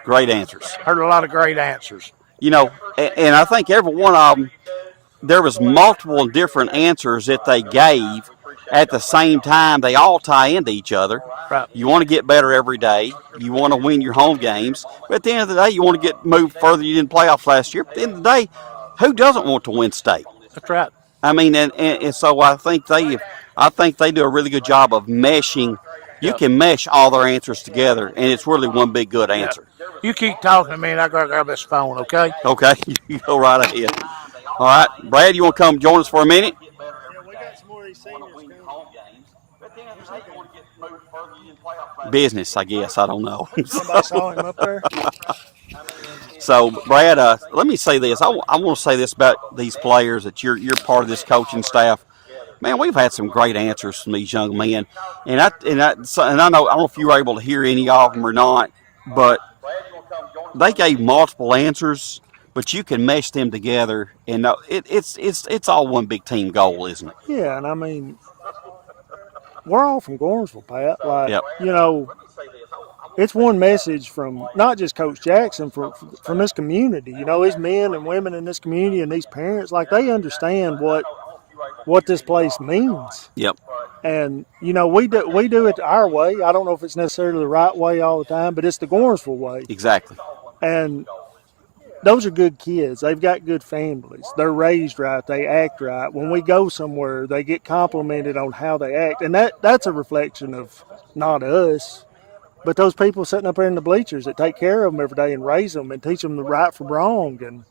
Great answers. Heard a lot of great answers. And I think every one of them, there was multiple different answers that they gave at the same time. They all tie into each other. Right. You want to get better every day. You want to win your home games. But at the end of the day, you want to get moved further. You didn't playoffs last year. But at the end of the day, who doesn't want to win state? That's right. I mean, and so I think they do a really good job of meshing. You can mesh all their answers together, and it's really one big good answer. You keep talking to me, and I got to grab this phone, okay? Okay, you go right ahead. All right, Brad, you want to come join us for a minute? Yeah, we got some more of these seniors coming. Business, I guess. I don't know. Somebody saw him up there. So, Brad, let me say this. I want to say this about these players that you're part of this coaching staff. Man, we've had some great answers from these young men, and I don't know if you were able to hear any of them or not, but they gave multiple answers. But you can mesh them together, and it's all one big team goal, isn't it? Yeah, and I mean, we're all from Gordonsville, Pat. Like, Yep. It's one message from not just Coach Jackson, from this community. His men and women in this community and these parents, like, they understand what this place means. Yep. And, you know, we do it our way. I don't know if it's necessarily the right way all the time, but it's the Gordonsville way. Exactly. And those are good kids. They've got good families. They're raised right. They act right. When we go somewhere, they get complimented on how they act. And that's a reflection of not us, but those people sitting up there in the bleachers that take care of them every day and raise them and teach them the right from wrong. And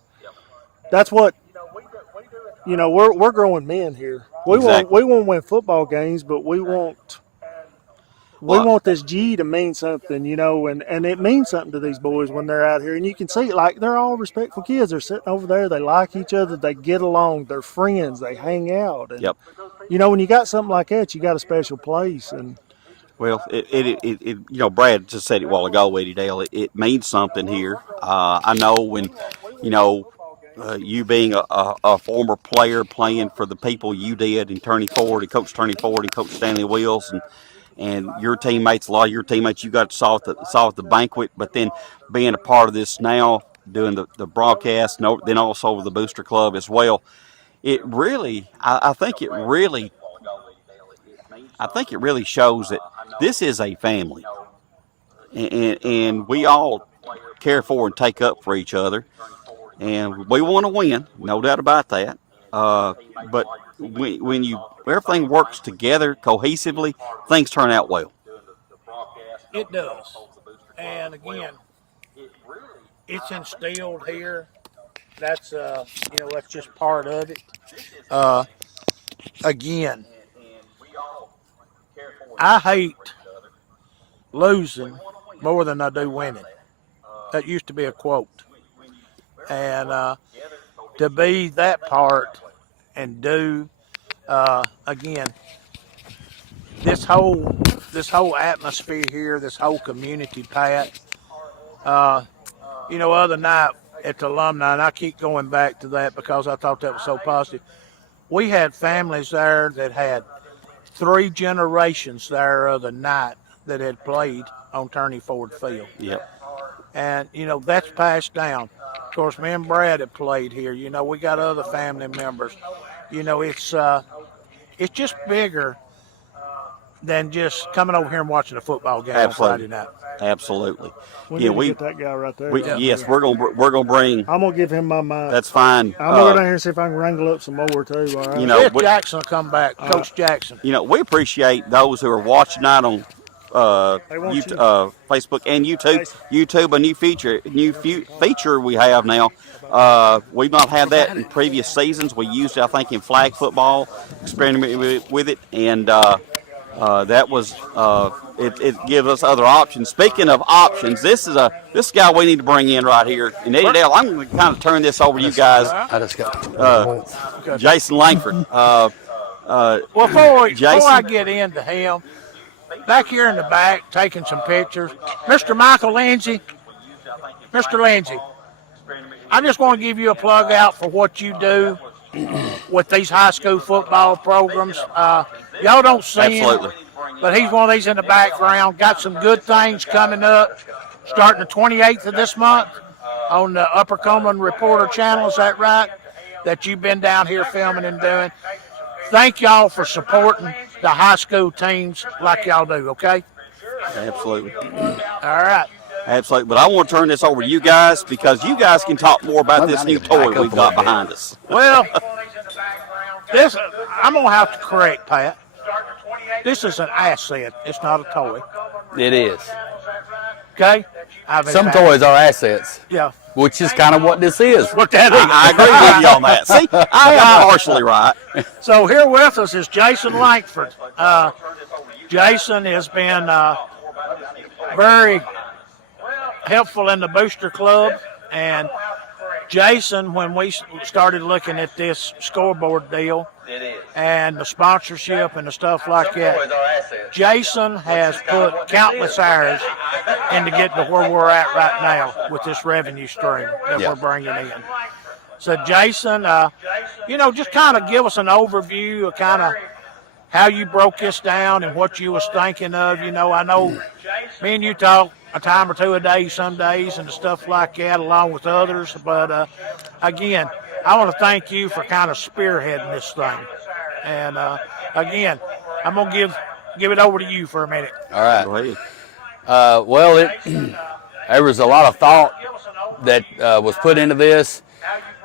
that's what, you know, we're growing men here. We won't win football games, but we want this G to mean something, you know, and it means something to these boys when they're out here. And you can see, like, they're all respectful kids. They're sitting over there. They like each other. They get along. They're friends. They hang out. And, you know, when you got something like that, you got a special place. And well, it you know, Brad just said it a while ago, Eddie Dale. It means something here. I know when, you know, you being a former player playing for the people you did in Turney Ford and Coach Turney Ford and Coach Stanley Wills and your teammates, a lot of your teammates you got saw at the banquet, but then being a part of this now, doing the broadcast, and then also with the Booster Club as well, it really, I think it really shows that this is a family, and we all care for and take up for each other, and we want to win, no doubt about that. But when everything works together cohesively, things turn out well. It does. And again, it's instilled here. That's you know, that's just part of it. Again, I hate losing more than I do winning. That used to be a quote. And to be that part and do again, this whole atmosphere here, this whole community, Pat. You know, other night at the alumni, and I keep going back to that because I thought that was so positive. We had families there that had 3 generations there other night that had played on Turney Ford Field. Yep. And, you know, that's passed down. Of course, me and Brad have played here. You know, we got other family members. You know, it's just bigger than just coming over here and watching a football game on Friday night. Absolutely. We need to get that guy right there. Yes, we're gonna bring. I'm gonna give him my mic. That's fine. I'm gonna go down here and see if I can wrangle up some more too. All right. You know, Jackson will come back. Coach Jackson. You know, we appreciate those who are watching out on Facebook and YouTube, a new feature we have now. We've not had that in previous seasons. We used it, I think, in flag football, experimented with it, and that was it gives us other options. Speaking of options, this guy we need to bring in right here. And Eddie Dale, I'm going to kind of turn this over to you guys. I just got Jason Langford. Before I get into him, back here in the back, taking some pictures, Mr. Michael Lindsay. Mr. Lindsay, I just want to give you a plug out for what you do with these high school football programs. Y'all don't see him, but he's one of these in the background. Got some good things coming up, starting the 28th of this month on the Upper Cumberland Reporter channel. Is that right? That you've been down here filming and doing. Thank y'all for supporting the high school teams like y'all do, okay? Absolutely. All right. Absolutely. But I want to turn this over to you guys because you guys can talk more about this new toy we've got behind us. Well, I'm going to have to correct Pat. This is an asset. It's not a toy. It is. Okay? Some toys are assets. Yeah. Which is kind of what this is. What that is. I agree with you on that. See, I am partially right. So here with us is Jason Langford. Jason has been very helpful in the Booster Club. And Jason, when we started looking at this scoreboard deal and the sponsorship and the stuff like that, Jason has put countless hours into getting to where we're at right now with this revenue stream that we're bringing in. So, Jason, just kind of give us an overview of kind of how you broke this down and what you was thinking of. You know, I know me and you talk a time or two a day some days and stuff like that along with others. But, again, I want to thank you for kind of spearheading this thing. And, again, I'm gonna give it over to you for a minute. All right. Go ahead. Well, there was a lot of thought that was put into this,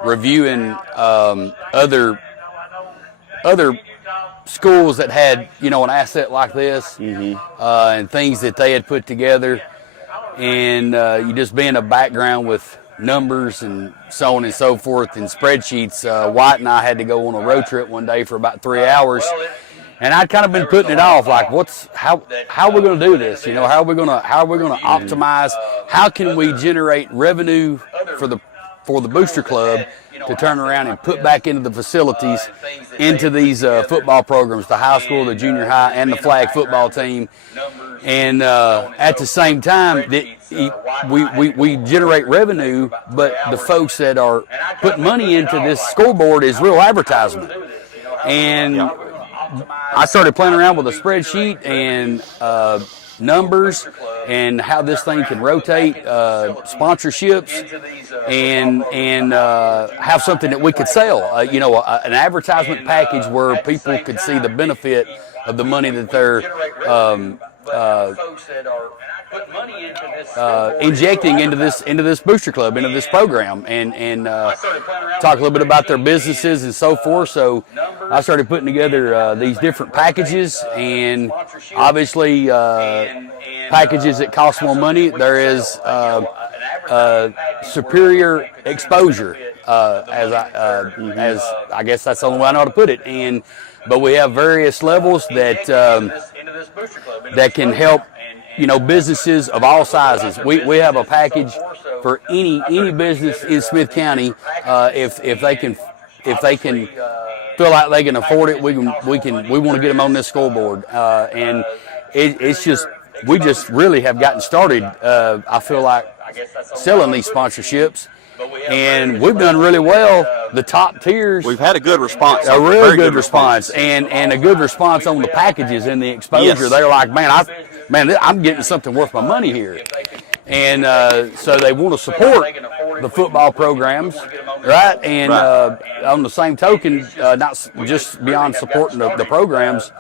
reviewing other schools that had, an asset like this, and things that they had put together, and you just being a background with numbers and so on and so forth and spreadsheets. White and I had to go on a road trip one day for about 3 hours. And I'd kind of been putting it off, like, how are we going to do this? How are we going to optimize? How can we generate revenue for the Booster Club to turn around and put back into the facilities, into these football programs, the high school, the junior high, and the flag football team, and at the same time we generate revenue, but the folks that are putting money into this scoreboard is real advertisement. And I started playing around with a spreadsheet and numbers and how this thing can rotate sponsorships and have something that we could sell. An advertisement package where people could see the benefit of the money that they're injecting into this Booster Club, into this program, and talk a little bit about their businesses and so forth. So I started putting together these different packages, and obviously packages that cost more money. There is superior exposure, as I guess that's the only way I know how to put it. But we have various levels that can help, businesses of all sizes. We have a package for any business in Smith County. If they can feel like they can afford it, we want to get them on this scoreboard. And we just really have gotten started. I feel like selling these sponsorships. And we've done really well. The top tiers. We've had a good response. A really good response. And a good response on the packages and the exposure. Yes. They're like, man, I'm getting something worth my money here. And so they want to support the football programs, right? And on the same token, not just beyond supporting the programs,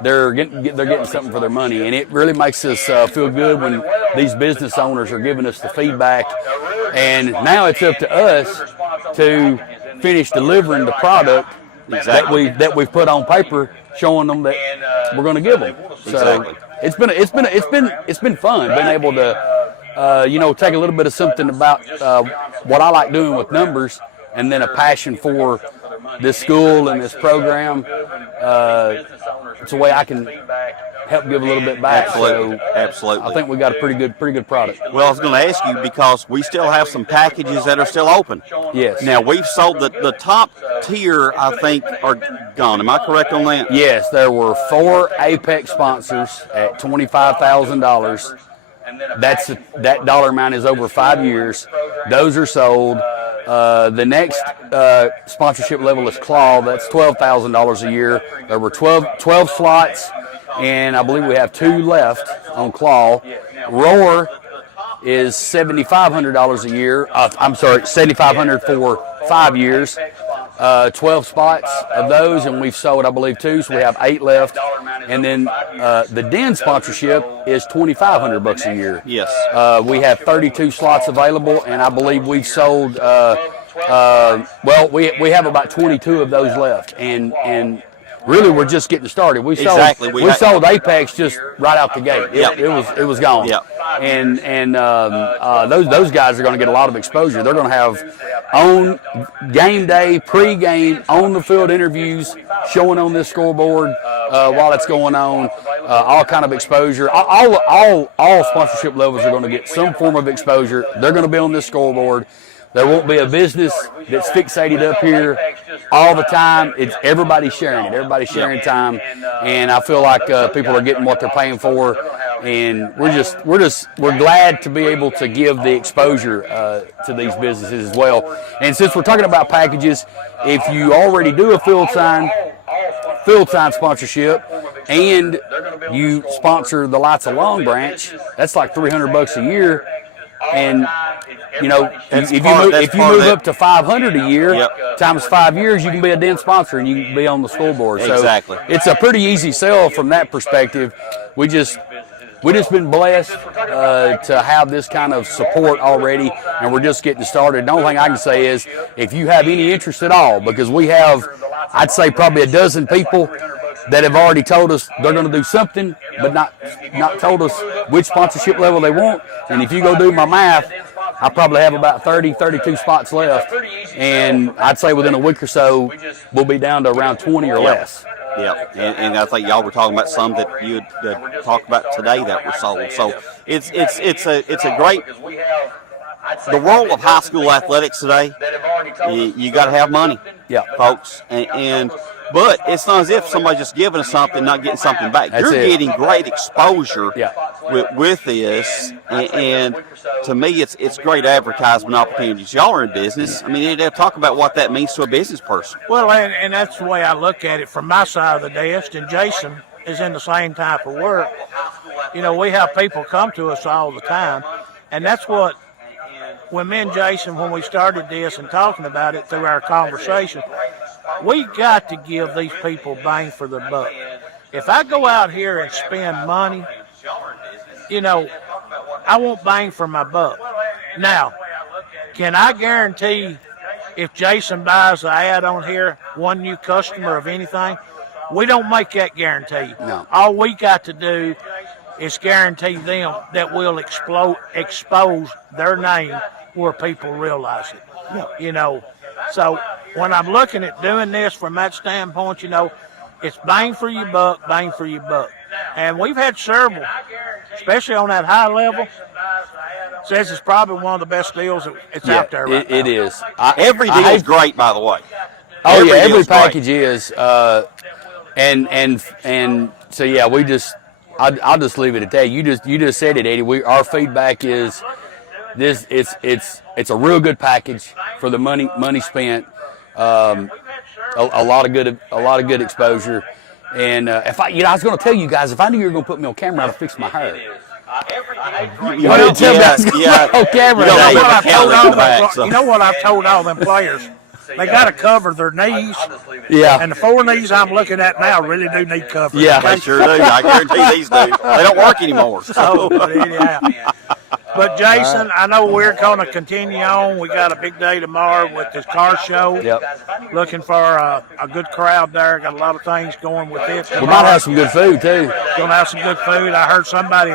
they're getting something for their money. And it really makes us feel good when these business owners are giving us the feedback. And now it's up to us to finish delivering the product that we've put on paper, showing them that we're going to give them. So it's been fun being able to take a little bit of something about what I like doing with numbers, and then a passion for this school and this program. It's a way I can help give a little bit back. Absolutely. So Absolutely. I think we got a pretty good product. Well, I was going to ask you, because we still have some packages that are still open. Yes. Now, we've sold the top tier, I think, are gone. Am I correct on that? Yes, there were 4 Apex sponsors at $25,000. That dollar amount is over 5 years. Those are sold. The next sponsorship level is Claw. That's $12,000 a year. There were 12 slots, and I believe we have 2 left on Claw. Roar is $7,500 a year. I'm sorry, $7,500 for 5 years. 12 spots of those, and we've sold, I believe, 2, so we have 8 left. And then the Den sponsorship is $2,500 a year. Yes. We have 32 slots available, and I believe we've sold. We have about 22 of those left, and really we're just getting started. We sold Apex just right out the gate. It was gone. Yep. And those guys are going to get a lot of exposure. They're going to have on game day, pre-game, on the field interviews, showing on this scoreboard while it's going on. All kind of exposure. All sponsorship levels are going to get some form of exposure. They're going to be on this scoreboard. There won't be a business that's fixated up here all the time. It's everybody's sharing it. Everybody's sharing time, and I feel like people are getting what they're paying for. And we're glad to be able to give the exposure to these businesses as well. And since we're talking about packages, if you already do a field sign sponsorship, and you sponsor the Lights of Long Branch, that's like $300 a year. And you know, if you move up to 500 a year, times 5 years, you can be a den sponsor and you can be on the scoreboard. So exactly. It's a pretty easy sell from that perspective. We just been blessed to have this kind of support already, and we're just getting started. The only thing I can say is, if you have any interest at all, because we have, I'd say probably a dozen people that have already told us they're going to do something, but not told us which sponsorship level they want. And if you go do my math, I probably have about 32 spots left, and I'd say within a week or so, we'll be down to around 20 or less. Yeah, and I think y'all were talking about some that you talked about today that were sold. So it's a great. The world of high school athletics today, you got to have money, folks, but it's not as if somebody's just giving us something, not getting something back. You're getting great exposure with this, and to me, it's great advertisement opportunities. Y'all are in business. I mean, they'll talk about what that means to a business person. Well, and that's the way I look at it from my side of the desk, and Jason is in the same type of work. You know, we have people come to us all the time, and that's what, when me and Jason, when we started this and talking about it through our conversation, we got to give these people bang for their buck. If I go out here and spend money, you know, I want bang for my buck. Now, can I guarantee if Jason buys an ad on here, one new customer of anything? We don't make that guarantee. No. All we got to do is guarantee them that we'll expose their name where people realize it. Yeah. You know, so when I'm looking at doing this from that standpoint, you know, it's bang for your buck, bang for your buck. And we've had several, especially on that high level, says it's probably one of the best deals that's out there right now. It is. Every deal is great, by the way. Every package is. And so, yeah, I'll just leave it at that. You just said it, Eddie. Our feedback is this. It's a real good package for the money spent. A lot of good exposure. And if I was going to tell you guys, if I knew you were going to put me on camera, I'd have fixed my hair. You know what I've told all them players? They got to cover their knees. Yeah. And the 4 knees I'm looking at now really do need covering. Yeah, they sure do. I guarantee these do. They don't work anymore. So, but anyhow. But Jason, I know we're going to continue on. We got a big day tomorrow with this car show. Yep. Looking for a good crowd there. Got a lot of things going with it. We might have some good food too. Going to have some good food. I heard somebody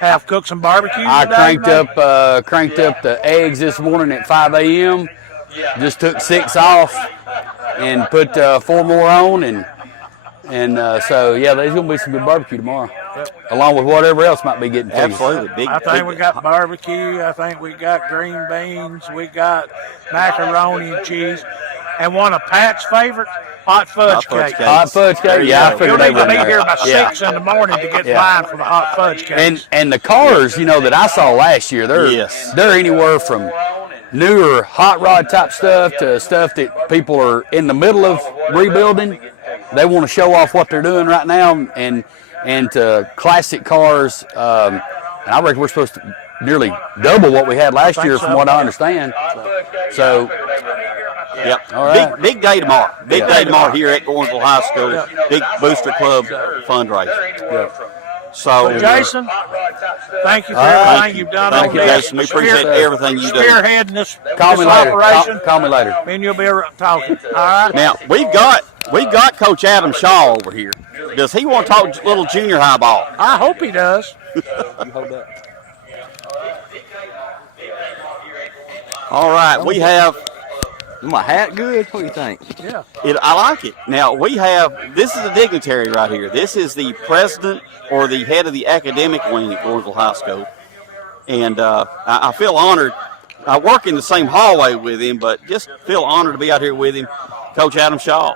have cooked some barbecue today. I cranked up the eggs this morning at 5 a.m. Just took 6 off and put 4 more on, and so yeah, there's gonna be some good barbecue tomorrow, along with whatever else might be getting. Absolutely, I think we got barbecue. I think we got green beans. We got macaroni and cheese, and one of Pat's favorites, hot fudge cake. Hot fudge cake. Yeah, I figured you'll need to be here by 6 in the morning to get line for the hot fudge cake. And the cars, that I saw last year, they're anywhere from newer hot rod type stuff to stuff that people are in the middle of rebuilding. They want to show off what they're doing right now, and to classic cars. And I reckon we're supposed to nearly double what we had last year, from what I understand. So yep. All right. Big day tomorrow. Big day tomorrow here at Gordonsville High School. Big Booster Club fundraiser. Yeah. So, Jason, thank you for everything you've done on this. Thank you, Jason. We appreciate everything you do. Spearheading this operation. Call me later. And you'll be talking. All right. Now we've got Coach Adam Shaw over here. Does he want to talk little junior high ball? I hope he does. You hold that. All right, we have. Is my hat good? What do you think? Yeah. I like it. Now, this is a dignitary right here. This is the president or the head of the academic wing at Gordonsville High School. And I feel honored. I work in the same hallway with him, but just feel honored to be out here with him. Coach Adam Shaw,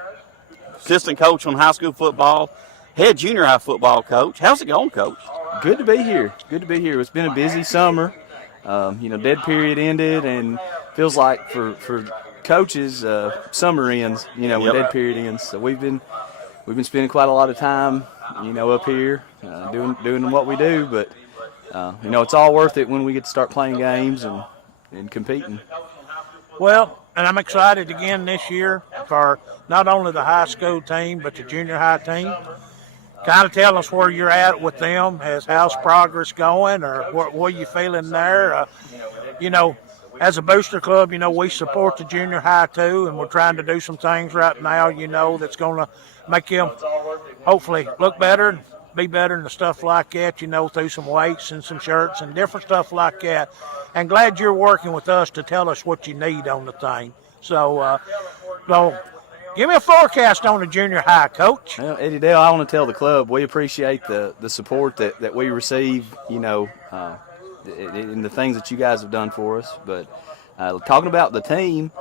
assistant coach on high school football, head junior high football coach. How's it going, Coach? Good to be here. Good to be here. It's been a busy summer. Dead period ended, and feels like for coaches, summer ends, when dead period ends. So we've been spending quite a lot of time, up here, doing what we do. But it's all worth it when we get to start playing games and and competing. Well, and I'm excited again this year for not only the high school team but the junior high team. Kind of tell us where you're at with them. How's progress going, or what are you feeling there? As a booster club, we support the junior high too, and we're trying to do some things right now, that's going to make them hopefully look better and be better and stuff like that, through some weights and some shirts and different stuff like that. And glad you're working with us to tell us what you need on the thing. So give me a forecast on the junior high, Coach. Well, Eddie Dale, I want to tell the club we appreciate the support that we receive, in the things that you guys have done for us. But talking about the team,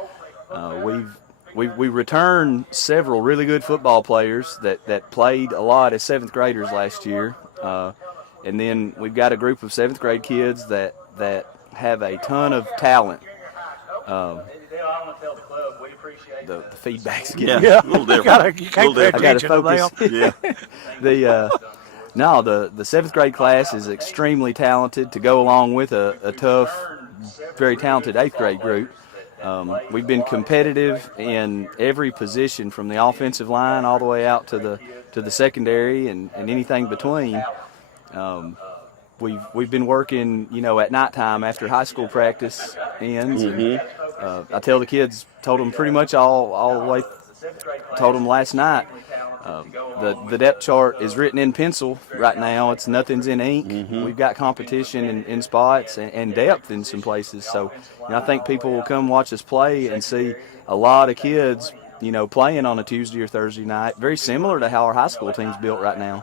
we returned several really good football players that played a lot as 7th graders last year. And then we've got a group of 7th grade kids that have a ton of talent. The feedback's getting a little different. You can't pay attention to them. Yeah. the 7th grade class is extremely talented to go along with a tough, very talented 8th grade group. We've been competitive in every position from the offensive line all the way out to the secondary and anything between. We've been working, at nighttime after high school practice ends. And, I tell the kids, told them pretty much all the way, told them last night, the depth chart is written in pencil right now. Nothing's in ink. We've got competition in spots and depth in some places. So I think people will come watch us play and see a lot of kids, playing on a Tuesday or Thursday night, very similar to how our high school team's built right now.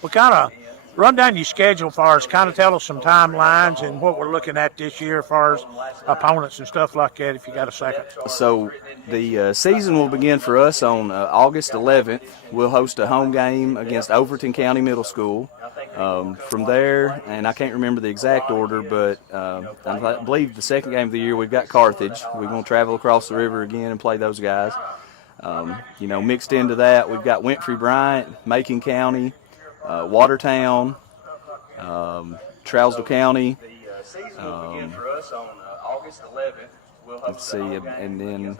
What kind of run down your schedule for us, kind of tell us some timelines and what we're looking at this year as far as opponents and stuff like that, if you got a second. So the season will begin for us on August 11th. We'll host a home game against Overton County Middle School. From there, and I can't remember the exact order, but I believe the second game of the year we've got Carthage. We're going to travel across the river again and play those guys. Mixed into that, we've got Winfrey Bryant, Macon County, Watertown, Trousdale County. Let's see, and then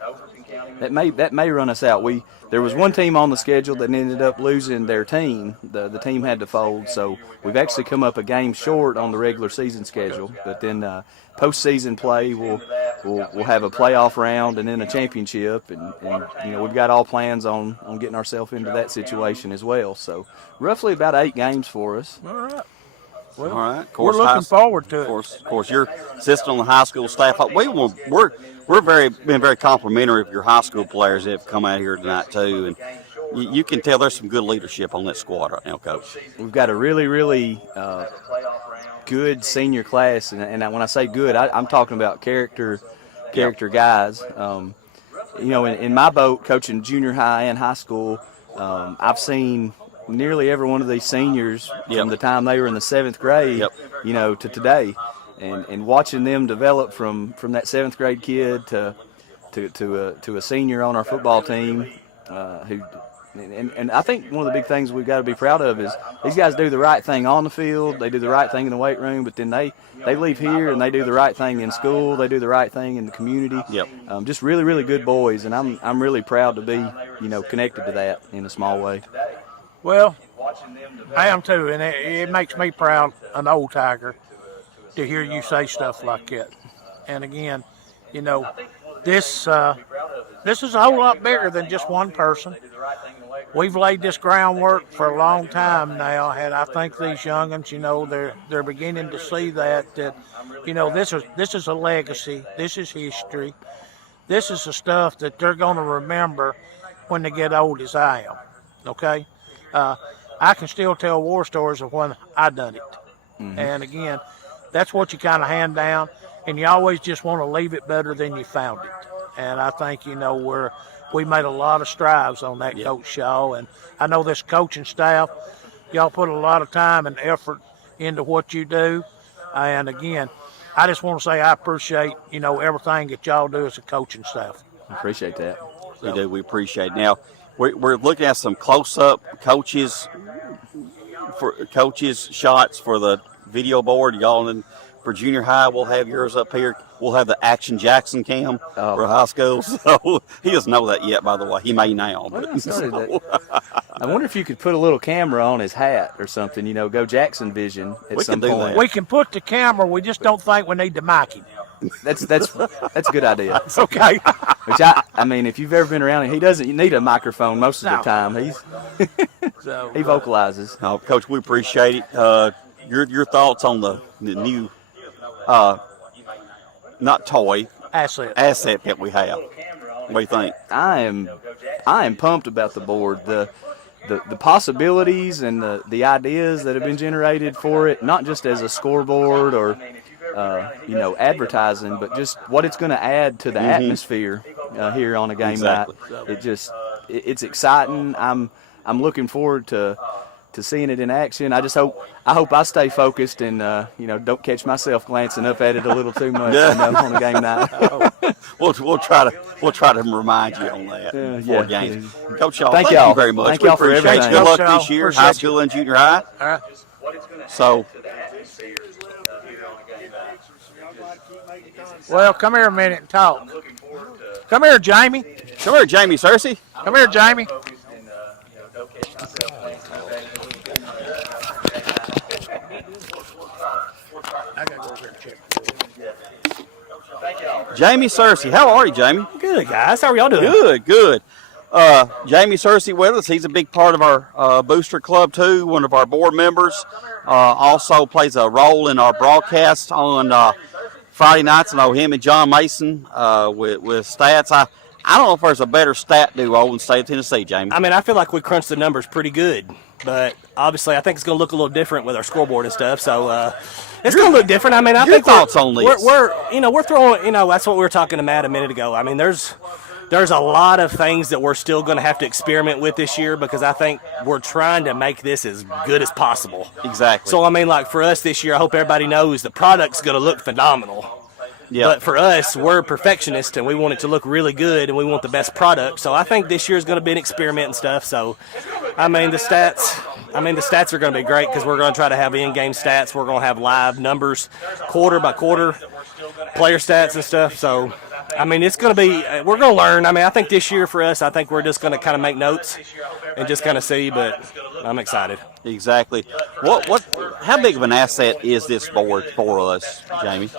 that may run us out. There was one team on the schedule that ended up losing their team. The team had to fold, so we've actually come up a game short on the regular season schedule. But then postseason play, we'll have a playoff round and then a championship, and we've got all plans on getting ourselves into that situation as well. So roughly about 8 games for us. All right. Well, all right. Of we're course, looking forward to it. Of course, you're assistant on the high school staff. We're been very complimentary of your high school players that have come out here tonight too, and you can tell there's some good leadership on that squad right now, Coach. We've got a really, really good senior class, and when I say good, I'm talking about character guys. In my boat, coaching junior high and high school, I've seen nearly every one of these seniors from the time they were in the 7th grade, to today, and watching them develop from that 7th grade kid to a senior on our football team, and I think one of the big things we've got to be proud of is these guys do the right thing on the field, they do the right thing in the weight room, but then they leave here and they do the right thing in school, they do the right thing in the community. Just really, really good boys, and I'm really proud to be connected to that in a small way. Well, I am too, and it makes me proud, an old Tiger, to hear you say stuff like that. And again, this is a whole lot bigger than just one person. We've laid this groundwork for a long time now, and I think these youngins, they're beginning to see that this is a legacy, this is history, this is the stuff that they're going to remember when they get old as I am. Okay. I can still tell war stories of when I done it. And again, that's what you kind of hand down, and you always just want to leave it better than you found it. And I think, we made a lot of strides on that, Coach Shaw, and I know this coaching staff, y'all put a lot of time and effort into what you do. And again, I just want to say I appreciate, everything that y'all do as a coaching staff. I appreciate that. We do. We appreciate it. Now, we're looking at some close-up coaches shots for the video board. Y'all, and for junior high. We'll have yours up here. We'll have the Action Jackson cam for high school. So he doesn't know that yet, by the way. He may now. Well, But, I wonder if you could put a little camera on his hat or something, go Jackson Vision at We some can do point. that. We can put the camera. We just don't think we need to mic him. That's a good idea. It's okay. Which I mean, if you've ever been around him, he doesn't need a microphone most of the No. time. He vocalizes. Coach, we appreciate it. Your thoughts on the new, not toy, Asset. that we have. What do you think? I am pumped about the board. The possibilities and the ideas that have been generated for it, not just as a scoreboard or advertising, but just what it's going to add to the atmosphere here on a game night. It's exciting. I'm looking forward to seeing it in action. I hope I stay focused and don't catch myself glancing up at it a little too much on a game night. We'll try to remind you on that before games. Coach Shaw, thank y'all. you very much. Thank We y'all for appreciate it. everything. Good luck Coach Shaw, this year, appreciate high you. school and junior high. So, Well, come here a minute and talk. Come here, Jamie. come here, Jamie Cersei. Come here, Jamie. Jamie Cersei, how are you, Jamie? Good, guys. How are y'all doing? Good. Jamie Cersei with us. He's a big part of our booster club too. One of our board members. Also plays a role in our broadcast on Friday nights. I know him and John Mason with stats. I don't know if there's a better stat duo in the state of Tennessee, Jamie. I mean, I feel like we crunched the numbers pretty good, but obviously I think it's going to look a little different with our scoreboard and stuff. So it's going to look different. I mean, I Your think thoughts on this? we're throwing. That's what we were talking to Matt a minute ago. I mean, there's a lot of things that we're still going to have to experiment with this year because I think we're trying to make this as good as possible. Exactly. So I mean, like for us this year, I hope everybody knows the product's going to look phenomenal. Yeah. But for us, we're perfectionists, and we want it to look really good, and we want the best product. So I think this year is going to be an experiment and stuff. So, I mean, the stats are going to be great because we're going to try to have in-game stats. We're going to have live numbers, quarter by quarter, player stats and stuff. So, I mean, it's going to be – we're going to learn. I mean, I think this year for us, I think we're just going to kind of make notes and just kind of see, but I'm excited. Exactly. How big of an asset is this board for us, Jamie?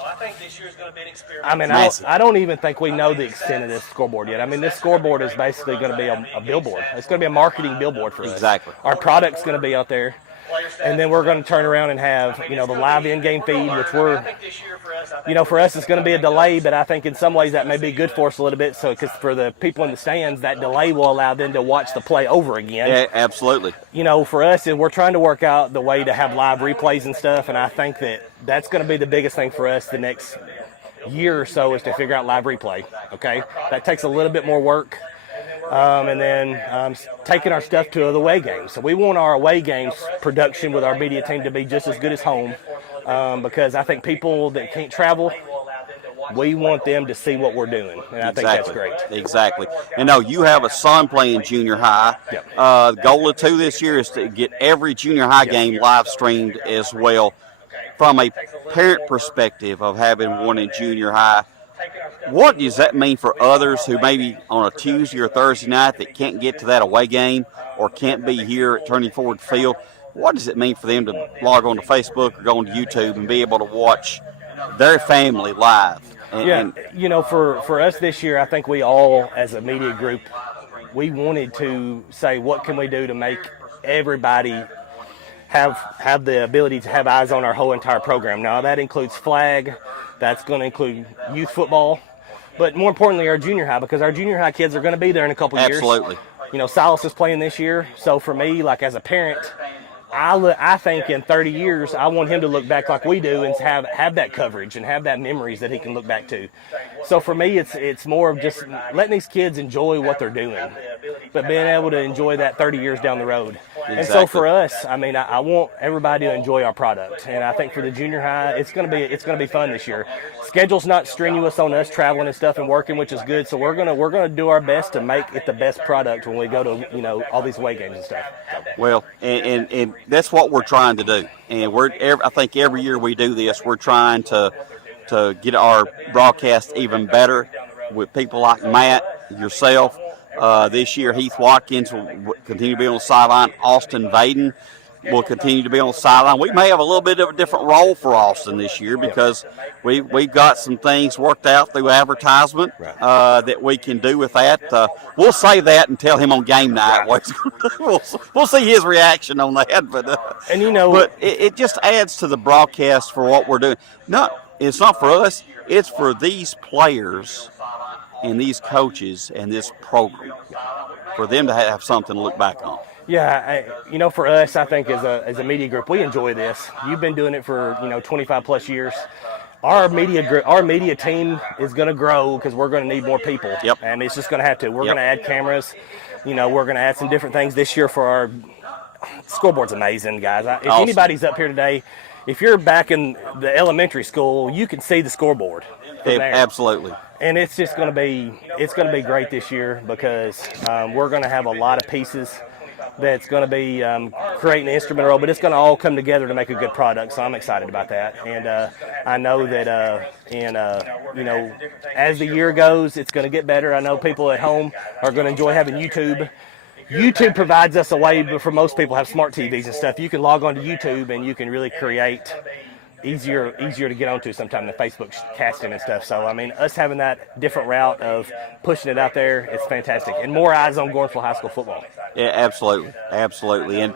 I mean, I don't even think we know the extent of this scoreboard yet. I mean, this scoreboard is basically going to be a billboard. It's going to be a marketing billboard for us. Exactly. Our product's going to be out there. And then we're going to turn around and have, the live in-game feed, which for us it's going to be a delay, but I think in some ways that may be good for us a little bit. So, because for the people in the stands, that delay will allow them to watch the play over again. Yeah, absolutely. For us, we're trying to work out the way to have live replays and stuff, and I think that's going to be the biggest thing for us the next year or so is to figure out live replay. Okay, that takes a little bit more work. And then taking our stuff to the away games. So we want our away games production with our media team to be just as good as home because I think people that can't travel, we want them to see what we're doing. And I think that's great. Exactly. And now you have a son playing junior high. Yep. The goal of two this year is to get every junior high game live streamed as well. From a parent perspective of having one in junior high, what does that mean for others who maybe on a Tuesday or Thursday night that can't get to that away game or can't be here at Turney Ford Field? What does it mean for them to log on to Facebook or go on to YouTube and be able to watch their family live? For us this year, I think we all, as a media group, we wanted to say, what can we do to make everybody have the ability to have eyes on our whole entire program. Now, that includes flag. That's going to include youth football. But more importantly, our junior high, because our junior high kids are going to be there in a couple years. Absolutely. Silas is playing this year. So for me, like as a parent, I think in 30 years, I want him to look back like we do and have that coverage and have that memories that he can look back to. So for me, it's more of just letting these kids enjoy what they're doing, but being able to enjoy that 30 years down the road. Exactly. And so for us, I mean, I want everybody to enjoy our product, and I think for the junior high, it's gonna be fun this year. Schedule's not strenuous on us traveling and stuff and working, which is good. So we're gonna do our best to make it the best product when we go to all these away games and stuff. Well, and that's what we're trying to do. And I think every year we do this, we're trying to get our broadcast even better with people like Matt, yourself. This year, Heath Watkins will continue to be on the sideline. Austin Vaden will continue to be on the sideline. We may have a little bit of a different role for Austin this year because we've got some things worked out through advertisement that we can do with that. We'll save that and tell him on game night. We'll see his reaction on that. But it just adds to the broadcast for what we're doing. It's not for us. It's for these players and these coaches and this program, for them to have something to look back on. Yeah, for us, I think as a media group, we enjoy this. You've been doing it for 25 plus years. Our media team is going to grow because we're going to need more people. Yep. And it's just going to have to. We're going to add cameras. We're going to add some different things this year for our scoreboard's amazing, guys. If awesome. Anybody's up here today, if you're back in the elementary school, you can see the scoreboard. Absolutely. And it's just going to be great this year because we're going to have a lot of pieces that's going to be creating an instrument role, but it's going to all come together to make a good product. So I'm excited about that, and I know that as the year goes, it's going to get better. I know people at home are going to enjoy having YouTube. YouTube provides us a way for most people have smart TVs and stuff. You can log on to YouTube and you can really create easier to get onto sometimes than Facebook casting and stuff. So, us having that different route of pushing it out there, it's fantastic. And more eyes on Gordonsville High School football. Yeah, absolutely.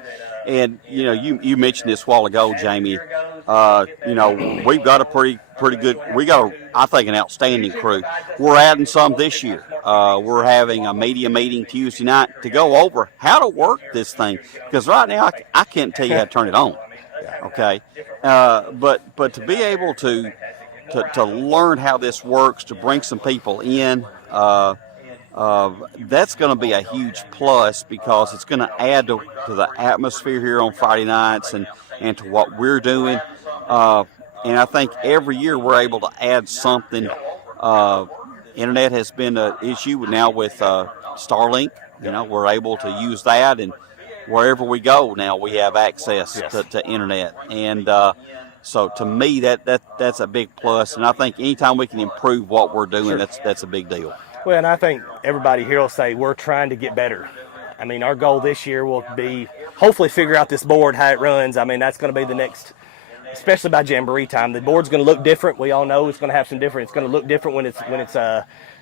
And you mentioned this a while ago, Jamie. We've got a pretty good, I think, an outstanding crew. We're adding some this year. We're having a media meeting Tuesday night to go over how to work this thing. Because right now, I can't tell you how to turn it on. Okay, but to be able to learn how this works, to bring some people in, that's going to be a huge plus because it's going to add to the atmosphere here on Friday nights and to what we're doing. And I think every year we're able to add something. Internet has been an issue now with Starlink. We're able to use that, and wherever we go now, we have access to internet, and so to me that's a big plus. And I think anytime we can improve what we're doing, that's a big deal. Well, and I think everybody here will say we're trying to get better. Our goal this year will be hopefully figure out this board, how it runs. That's going to be the next, especially by Jamboree time. The board's going to look different. We all know it's going to have some different. It's going to look different when it's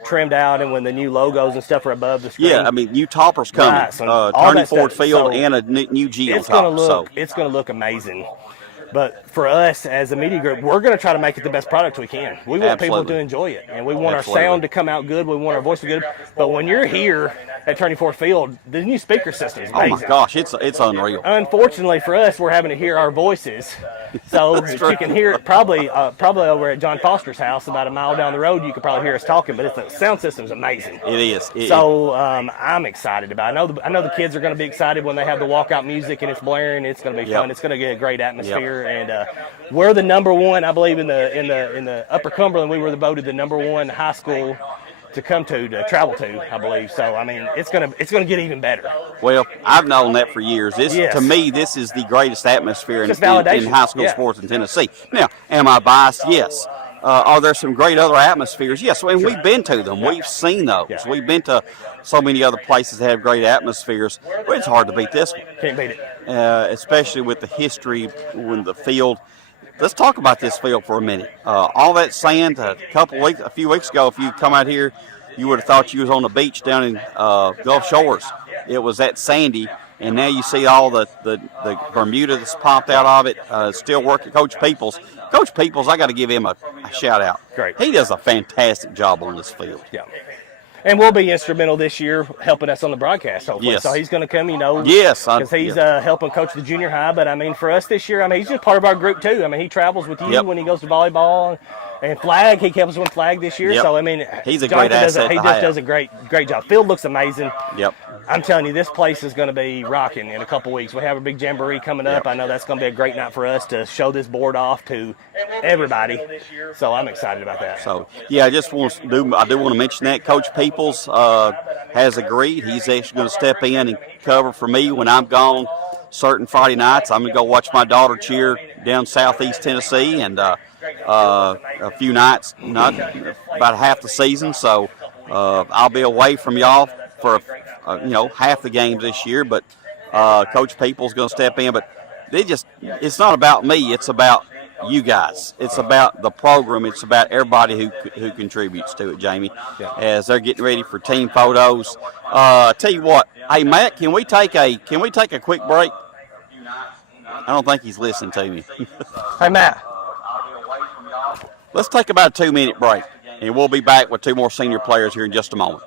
trimmed out and when the new logos and stuff are above the screen. Yeah, new toppers coming. Turney Ford Field and a new G on top. It's going to look amazing. But for us as a media group, we're going to try to make it the best product we can. We want people to enjoy it, and we want our sound to come out good. We want our voice to be good. But when you're here at Turney Ford Field, the new speaker system is amazing. Oh my gosh, it's unreal. Unfortunately for us, we're having to hear our voices. So you can hear it probably over at John Foster's house, about a mile down the road. You could probably hear us talking, but the sound system's amazing. It is. I'm excited about it. I know the kids are going to be excited when they have the walkout music and it's blaring. It's going to be fun. It's going to get a great atmosphere, and we're the number one. I believe in the Upper Cumberland, we were voted the number one high school to come to travel to, I believe. So it's gonna get even better. Well, I've known that for years. To me, this is the greatest atmosphere in high school sports in Tennessee. Now, am I biased? Yes. Are there some great other atmospheres? Yes. And we've been to them. We've seen those. Yeah. We've been to so many other places that have great atmospheres, but it's hard to beat this one. Can't beat it. Especially with the history when the field. Let's talk about this field for a minute. All that sand a few weeks ago, if you come out here, you would have thought you was on the beach down in Gulf Shores. It was that sandy, and now you see all the Bermuda that's popped out of it. Still working. Coach Peoples, I got to give him a shout out. Great. He does a fantastic job on this field. Yeah. And will be instrumental this year helping us on the broadcast, hopefully. Yes. So he's going to come, Yes. Because he's helping coach the junior high. But, for us this year, he's just part of our group, too. He travels with you when he goes to volleyball. And flag, he helps with flag this year. Yep. So, he's a great asset. He just does a great job. Field looks amazing. Yep. I'm telling you, this place is going to be rocking in a couple weeks. We have a big jamboree coming up. I know that's going to be a great night for us to show this board off to everybody. So I'm excited about that. So, I do want to mention that Coach Peoples has agreed. He's actually going to step in and cover for me when I'm gone. certain Friday nights. I'm going to go watch my daughter cheer down southeast Tennessee, and a few nights, not about half the season. So I'll be away from y'all for half the games this year. But Coach Peoples going to step in. But it's not about me. It's about you guys. It's about the program. It's about everybody who contributes to it, Jamie, as they're getting ready for team photos. Tell you what, hey Matt, can we take a quick break? I don't think he's listening to me. Hey, Matt. Let's take about a 2-minute break, and we'll be back with 2 more senior players here in just a moment.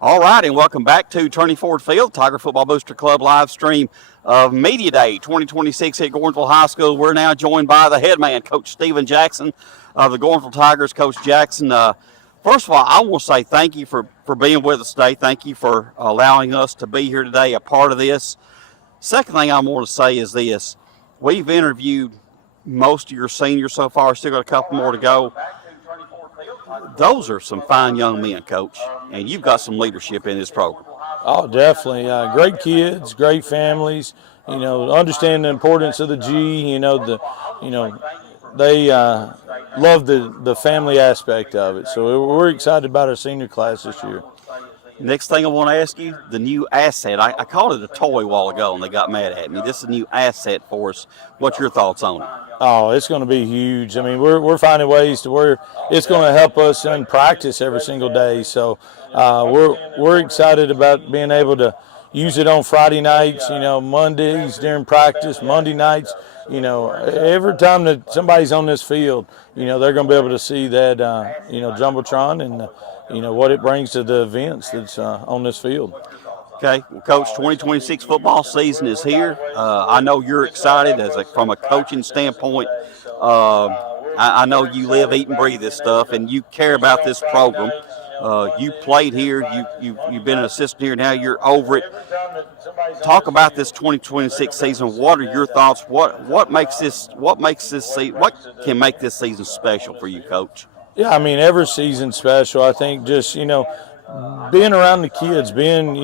All right, and welcome back to Turney Ford Field, Tiger Football Booster Club live stream of Media Day 2026 at Gordonsville High School. We're now joined by the head man, Coach Stephen Jackson of the Gordonsville Tigers. Coach Jackson, first of all, I want to say thank you for being with us today. Thank you for allowing us to be here today, a part of this. Second thing I want to say is this. We've interviewed most of your seniors so far, still got a couple more to go. Those are some fine young men, Coach, and you've got some leadership in this program. Oh, definitely. Great kids, great families. Understand the importance of the G. They love the family aspect of it. So we're excited about our senior class this year. Next thing I want to ask you, the new asset. I called it a toy a while ago, and they got mad at me. This is a new asset for us. What's your thoughts on it? Oh, it's going to be huge. I mean, we're finding ways to where it's going to help us in practice every single day. So we're excited about being able to use it on Friday nights, Mondays during practice, Monday nights. Every time that somebody's on this field, they're going to be able to see that, Jumbotron and, what it brings to the events that's on this field. Okay, well, Coach, 2026 football season is here. I know you're excited from a coaching standpoint. I know you live, eat, and breathe this stuff, and you care about this program. You played here. You've been an assistant here. Now you're over it. Talk about this 2026 season. What are your thoughts? What can make this season special for you, Coach? Yeah, I mean, every season's special. I think just being around the kids, being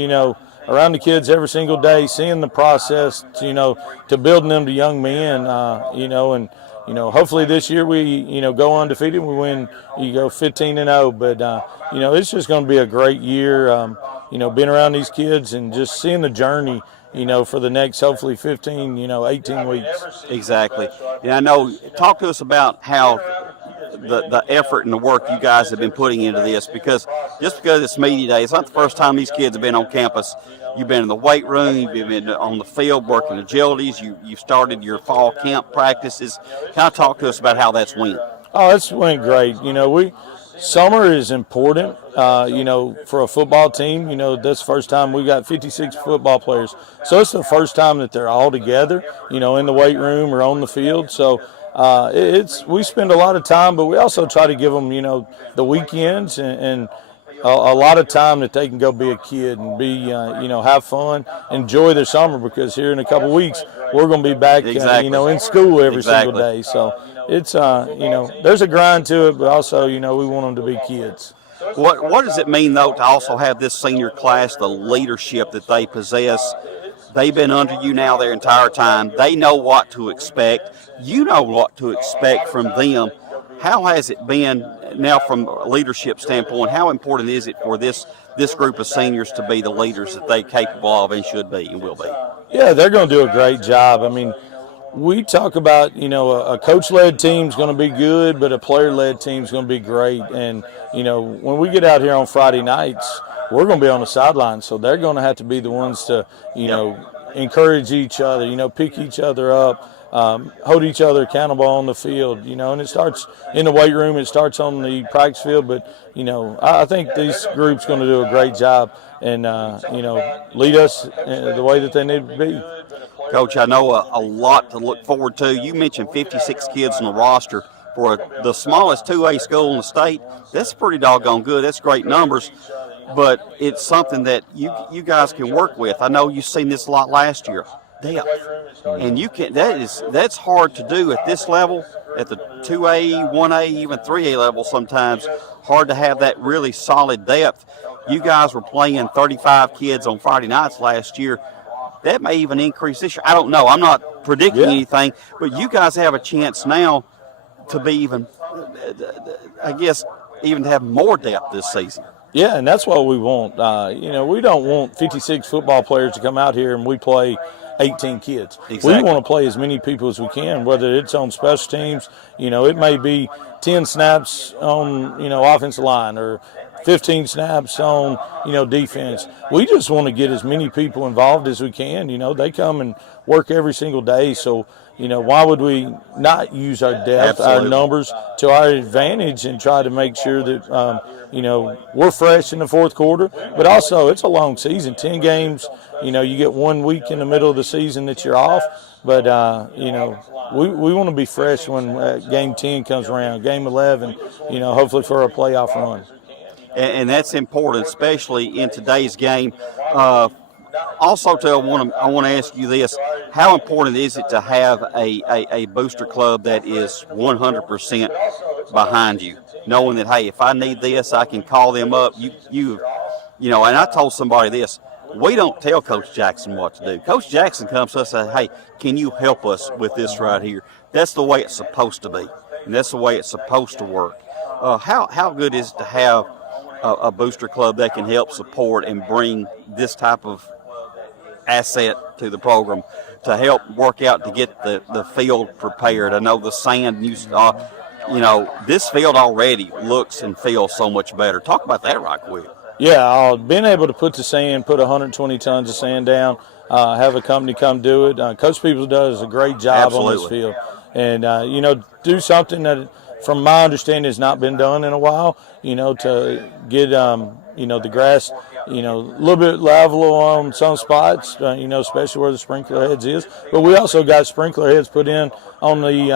around the kids every single day, seeing the process, to building them to young men, and hopefully this year we, go undefeated. We win, 15-0. But it's just going to be a great year. Being around these kids and just seeing the journey, for the next hopefully 15, 18 weeks. Exactly. And I know. Talk to us about how the effort and the work you guys have been putting into this, because just because it's media day, it's not the first time these kids have been on campus. You've been in the weight room, you've been on the field working agilities, you started your fall camp practices. Kind of talk to us about how that's went. Oh, it's went great. Summer is important, for a football team. That's the first time we got 56 football players. So it's the first time that they're all together, in the weight room or on the field. So we spend a lot of time, but we also try to give them, the weekends and a lot of time that they can go be a kid and be, have fun, enjoy their summer, because here in a couple of weeks we're going to be back, in school every single day. So it's, there's a grind to it, but also, we want them to be kids. What does it mean, though, to also have this senior class, the leadership that they possess? They've been under you now their entire time. They know what to expect. You know what to expect from them. How has it been now from a leadership standpoint? How important is it for this group of seniors to be the leaders that they're capable of and should be and will be? Yeah, they're going to do a great job. I mean, we talk about, a coach-led team's going to be good, but a player-led team's going to be great. And, when we get out here on Friday nights, we're going to be on the sideline, so they're going to have to be the ones to, encourage each other, pick each other up, hold each other accountable on the field, and it starts in the weight room, it starts on the practice field, but, I think this group's going to do a great job and, lead us the way that they need to be. Coach, I know a lot to look forward to. You mentioned 56 kids on the roster. For the smallest 2A school in the state, that's pretty doggone good. That's great numbers, but it's something that you guys can work with. I know you've seen this a lot last year, depth, and you can. That's hard to do at this level, at the 2A, 1A, even 3A level. Sometimes hard to have that really solid depth. You guys were playing 35 kids on Friday nights last year. That may even increase this year. I don't know. I'm not predicting anything, but you guys have a chance now to be even, I guess, even to have more depth this season. Yeah, and that's what we want. We don't want 56 football players to come out here and we play 18 kids. Exactly. We want to play as many people as we can, whether it's on special teams. It may be 10 snaps on, offensive line, or 15 snaps on, defense. We just want to get as many people involved as we can. They come and work every single day. So, why would we not use our depth, Absolutely. our numbers to our advantage and try to make sure that, we're fresh in the fourth quarter. But also, it's a long season, 10 games. You get 1 week in the middle of the season that you're off. But, we want to be fresh when game 10 comes around, game 11, hopefully for a playoff run. And that's important, especially in today's game. Also, too, I want to ask you this. How important is it to have a booster club that is 100% behind you, knowing that, hey, if I need this, I can call them up. And I told somebody this. We don't tell Coach Jackson what to do. Coach Jackson comes to us and says, hey, can you help us with this right here? That's the way it's supposed to be, and that's the way it's supposed to work. How good is it to have a booster club that can help support and bring this type of asset to the program to help work out to get the field prepared? I know the sand, this field already looks and feels so much better. Talk about that right quick. Yeah, being able to put 120 tons of sand down, have a company come do it. Coach Peoples does a great job Absolutely. on this field. And, do something that, from my understanding, has not been done in a while, to get, the grass, a little bit level on some spots, especially where the sprinkler heads is. But we also got sprinkler heads put in on the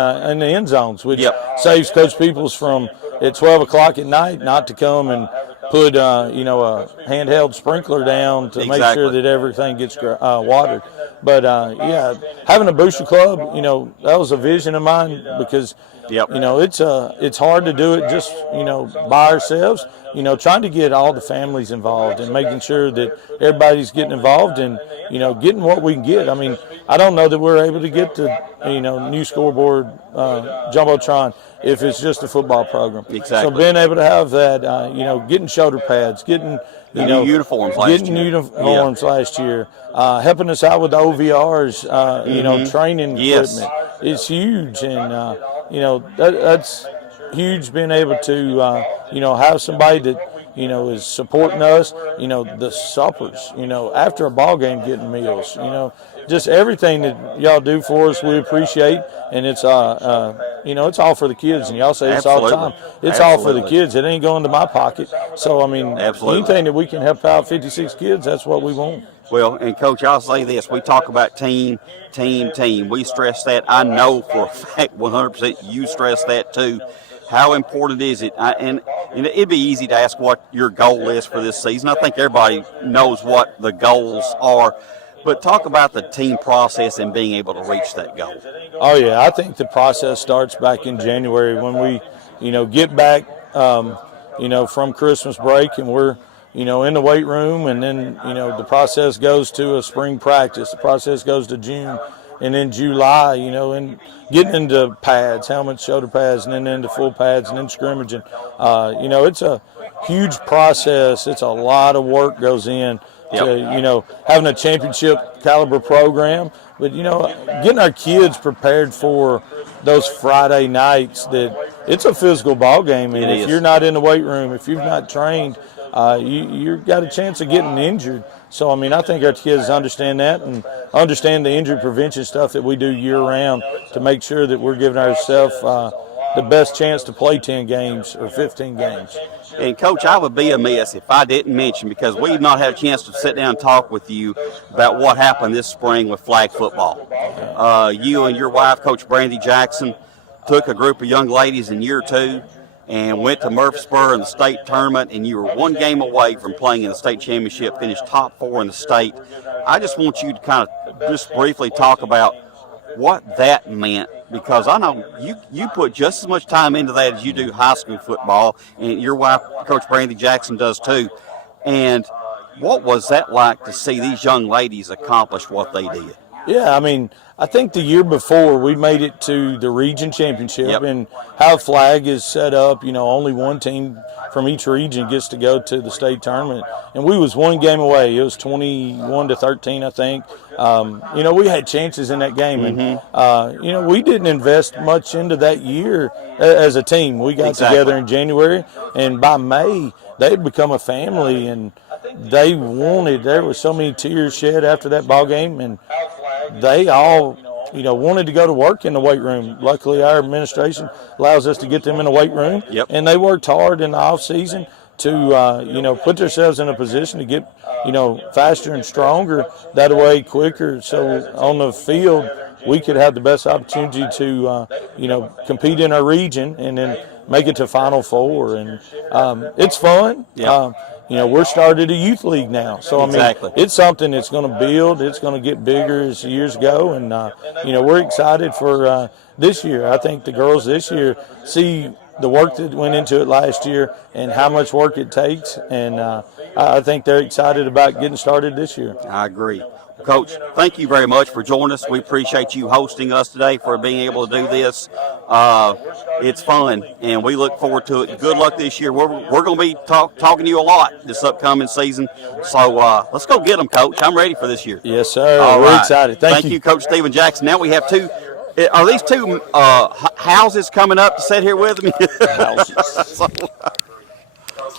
end zones, which saves Coach Peoples from, at 12 o'clock at night, not to come and put, a handheld sprinkler down to make sure that everything gets watered. But, having a booster club, that was a vision of mine because, it's hard to do it just, by ourselves. Trying to get all the families involved and making sure that everybody's getting involved and, getting what we can get. I mean, I don't know that we're able to get the, new scoreboard, Jumbotron if it's just a football program. Exactly. So being able to have that, getting shoulder pads, getting, uniforms last year, helping us out with the OVRs, training equipment. It's huge. And, that's huge being able to, have somebody that, is supporting us, the suppers, after a ball game getting meals, just everything that y'all do for us, we appreciate. And it's, it's all for the kids. And y'all say this all the time. It's all for the kids. It ain't going to my pocket. So, I mean, anything that we can help out 56 kids, that's what we want. Well, and Coach, I'll say this. We talk about team. We stress that. I know for a fact 100% you stress that too. How important is it? And it'd be easy to ask what your goal is for this season. I think everybody knows what the goals are. But talk about the team process and being able to reach that goal. Oh, yeah. I think the process starts back in January when we, get back, from Christmas break and we're, in the weight room, and then, the process goes to a spring practice. The process goes to June, and then July, and getting into pads, helmets, shoulder pads, and then into full pads, and then scrimmaging. It's a huge process. It's a lot of work goes in to, having a championship caliber program. But, getting our kids prepared for those Friday nights, that it's a physical ball game. And if you're not in the weight room, if you've not trained, you've got a chance of getting injured. So, I mean, I think our kids understand that and understand the injury prevention stuff that we do year-round to make sure that we're giving ourselves the best chance to play 10 games or 15 games. And, Coach, I would be amiss if I didn't mention, because we've not had a chance to sit down and talk with you about what happened this spring with flag football. You and your wife, Coach Brandy Jackson, took a group of young ladies in year 2 and went to Murfreesboro in the state tournament, and you were one game away from playing in the state championship, finished top 4 in the state. I just want you to kind of just briefly talk about what that meant, because I know you put just as much time into that as you do high school football, and your wife, Coach Brandy Jackson, does too. And what was that like to see these young ladies accomplish what they did? Yeah, I mean, I think the year before we made it to the region championship, and how flag is set up, only one team from each region gets to go to the state tournament. And we was one game away. It was 21-13, I think. We had chances in that game. And, we didn't invest much into that year as a team. We got together in January, and by May, they'd become a family, and there was so many tears shed after that ball game, and they all, wanted to go to work in the weight room. Luckily, our administration allows us to get them in the weight room, and they worked hard in the off season to, put themselves in a position to get, faster and stronger, that way quicker. So on the field, we could have the best opportunity to, compete in our region and then make it to Final Four. And it's fun. We're started a youth league now. So, I mean, it's something that's going to build. It's going to get bigger as years go. And, we're excited for this year. I think the girls this year see the work that went into it last year and how much work it takes. And I think they're excited about getting started this year. I agree. Coach, thank you very much for joining us. We appreciate you hosting us today, for being able to do this. It's fun, and we look forward to it. Good luck this year. We're going to be talking to you a lot this upcoming season. So let's go get them, Coach. I'm ready for this year. Yes, sir. All We're right. excited. Thank you, Coach Stephen Jackson. Now we have two. Are these two houses coming up to sit here with me? So,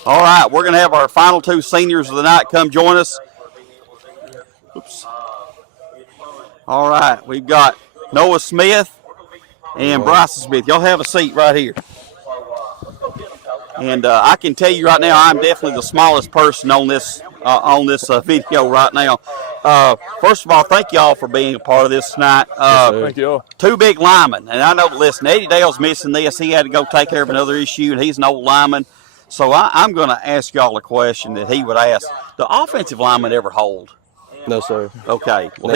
all right, we're going to have our final two seniors of the night come join us. Oops. All right, we've got Noah Smith and Bryson Smith. Y'all have a seat right here. And I can tell you right now, I'm definitely the smallest person on this video right now. First of all, thank y'all for being a part of this tonight. Thank you. Two big linemen, and I know. Listen, Eddie Dale's missing this. He had to go take care of another issue, and he's an old lineman. So I'm going to ask y'all a question that he would ask. The offensive lineman ever hold? No, sir. Okay. Well,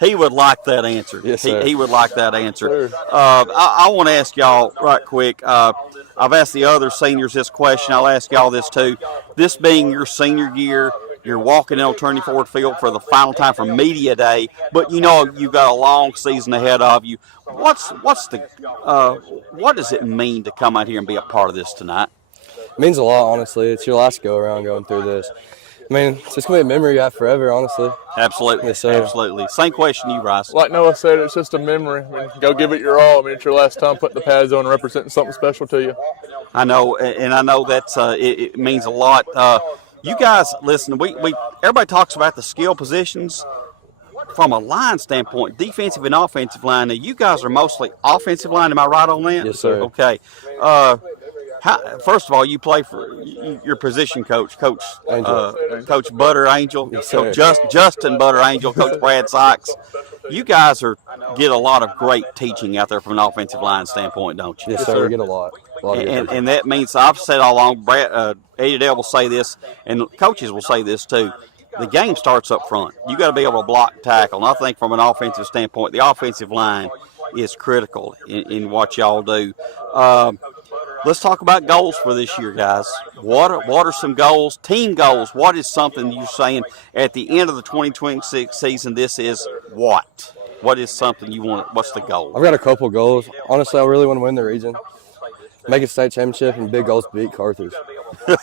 he would like that answer. Yes, sir. He would like that answer. I want to ask y'all right quick. I've asked the other seniors this question. I'll ask y'all this too. This being your senior year, you're walking in on Turney Ford Field for the final time for media day, but you've got a long season ahead of you. What does it mean to come out here and be a part of this tonight? It means a lot, honestly. It's your last go around going through this. I mean, it's just going to be a memory you have forever, honestly. Absolutely. Yes, sir. Absolutely. Same question to you, Bryce. Like Noah said, it's just a memory. I mean, go give it your all. I mean, it's your last time putting the pads on and representing something special to you. I know, and I know that's it means a lot. You guys, listen, we everybody talks about the skill positions. From a line standpoint, defensive and offensive line, now you guys are mostly offensive line. Am I right on that? Yes, sir. Okay. First of all, you play for your position coach, Coach Butter Angel, yes, Coach Justin Butter Angel, Coach Brad Sykes. You guys get a lot of great teaching out there from an offensive line standpoint, don't you? Yes, sir. We get a lot. And that means, I've said all along, Eddie Dale will say this, and coaches will say this too. The game starts up front. You got to be able to block and tackle. And I think from an offensive standpoint, the offensive line is critical in what y'all do. Let's talk about goals for this year, guys. What are some goals, team goals? What is something you're saying at the end of the 2026 season, this is what? What is something you want? What's the goal? I've got a couple goals. Honestly, I really want to win the region, make a state championship, and big goals to beat Carthage.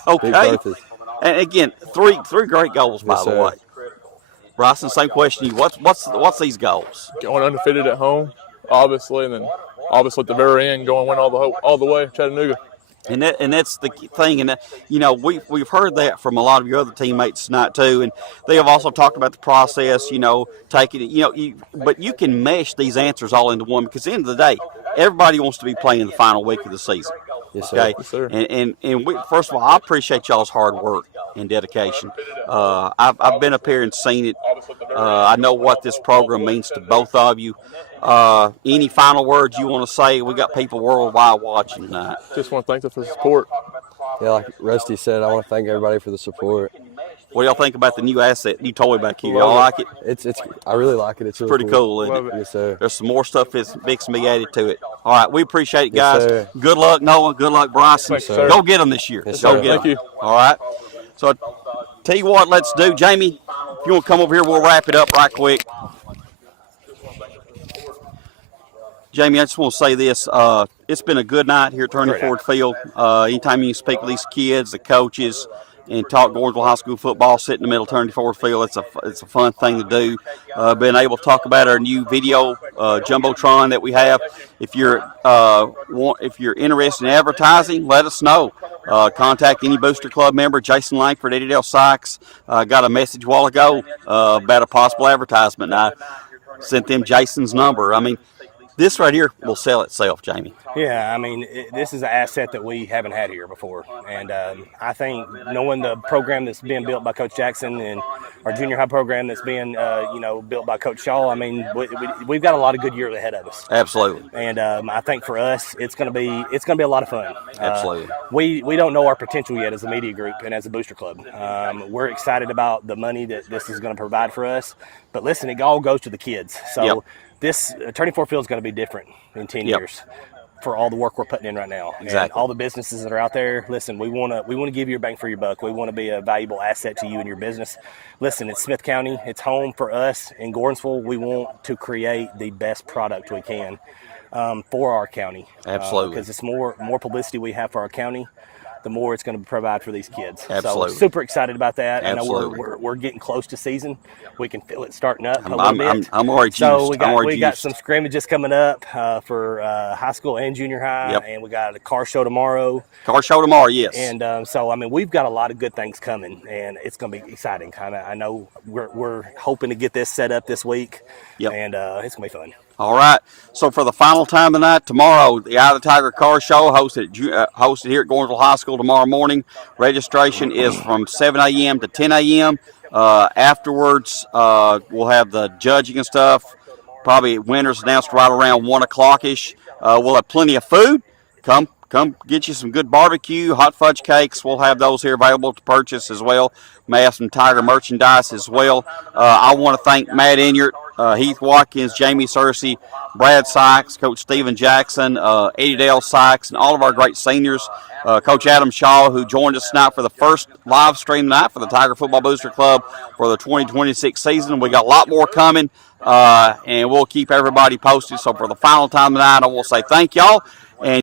Okay. Beat Carthage. And again, three great goals, by the way. Bryson, same question to you. What's these goals? Going undefeated at home, obviously, and then obviously at the very end, going win all the way, Chattanooga. And that's the thing, and we've heard that from a lot of your other teammates tonight too, and they have also talked about the process, taking it, but you can mesh these answers all into one, because at the end of the day, everybody wants to be playing the final week of the season. Yes, sir. Okay, yes, sir. And first of all, I appreciate y'all's hard work and dedication. I've been up here and seen it. I know what this program means to both of you. Any final words you want to say? We got people worldwide watching tonight. Just want to thank them for the support. Yeah, like Rusty said, I want to thank everybody for the support. What do y'all think about the new asset, new toy back here? Y'all like it? It's I really like it. It's really pretty cool, isn't it? Yes, sir. There's some more stuff that's fixing to be added to it. All right, we appreciate it, guys. Yes, sir. Good luck, Noah. Good luck, Bryson. Thanks, sir. Go get them this year. Yes, Go sir. get Thank them. you. All right. So, tell you what, let's do. Jamie, if you want to come over here, we'll wrap it up right quick. Jamie, I just want to say this. It's been a good night here at Turney Ford Field. Anytime you can speak with these kids, the coaches, and talk Gordonsville High School football, sit in the middle of Turney Ford Field, it's a fun thing to do. Being able to talk about our new video jumbotron that we have. If you're interested in advertising, let us know. Contact any Booster Club member. Jason Langford, Eddie Dale Sykes got a message a while ago about a possible advertisement. And I sent them Jason's number. I mean, this right here will sell itself, Jamie. Yeah, I mean, this is an asset that we haven't had here before. And I think knowing the program that's being built by Coach Jackson and our junior high program that's being, built by Coach Shaw, I mean, we've got a lot of good years ahead of us. Absolutely. And I think for us, it's going to be a lot of fun. Absolutely. We don't know our potential yet as a media group and as a booster club. We're excited about the money that this is going to provide for us. But listen, it all goes to the kids. So this Turney Ford Field is going to be different in 10 years. For all the work we're putting in right now. Exactly. And all the businesses that are out there, listen, we want to give you a bang for your buck. We want to be a valuable asset to you and your business. Listen, it's Smith County. It's home for us in Gordonsville. We want to create the best product we can for our county. Absolutely. Because it's more publicity we have for our county, the more it's going to provide for these kids. Absolutely. So super excited about that. Absolutely. I know we're getting close to season. We can feel it starting up a little bit. I'm already juiced. So we got some scrimmages coming up for high school and junior high, and we got a car show tomorrow. Yes. And so I mean, we've got a lot of good things coming, and it's going to be exciting. I know we're hoping to get this set up this week, and it's going to be fun. All right. So for the final time tonight, tomorrow, the Eye of the Tiger Car Show hosted here at Gordonsville High School tomorrow morning. Registration is from 7 a.m. to 10 a.m. Afterwards, we'll have the judging and stuff. Probably winners announced right around 1 o'clock-ish. We'll have plenty of food. Come get you some good barbecue, hot fudge cakes. We'll have those here available to purchase as well. May have some Tiger merchandise as well. I want to thank Matt Inyard, Heath Watkins, Jamie Searcy, Brad Sykes, Coach Stephen Jackson, Eddie Dale Sykes, and all of our great seniors. Coach Adam Shaw, who joined us tonight for the first live stream tonight for the Tiger Football Booster Club for the 2026 season. We got a lot more coming, and we'll keep everybody posted. So for the final time tonight, I will say thank y'all,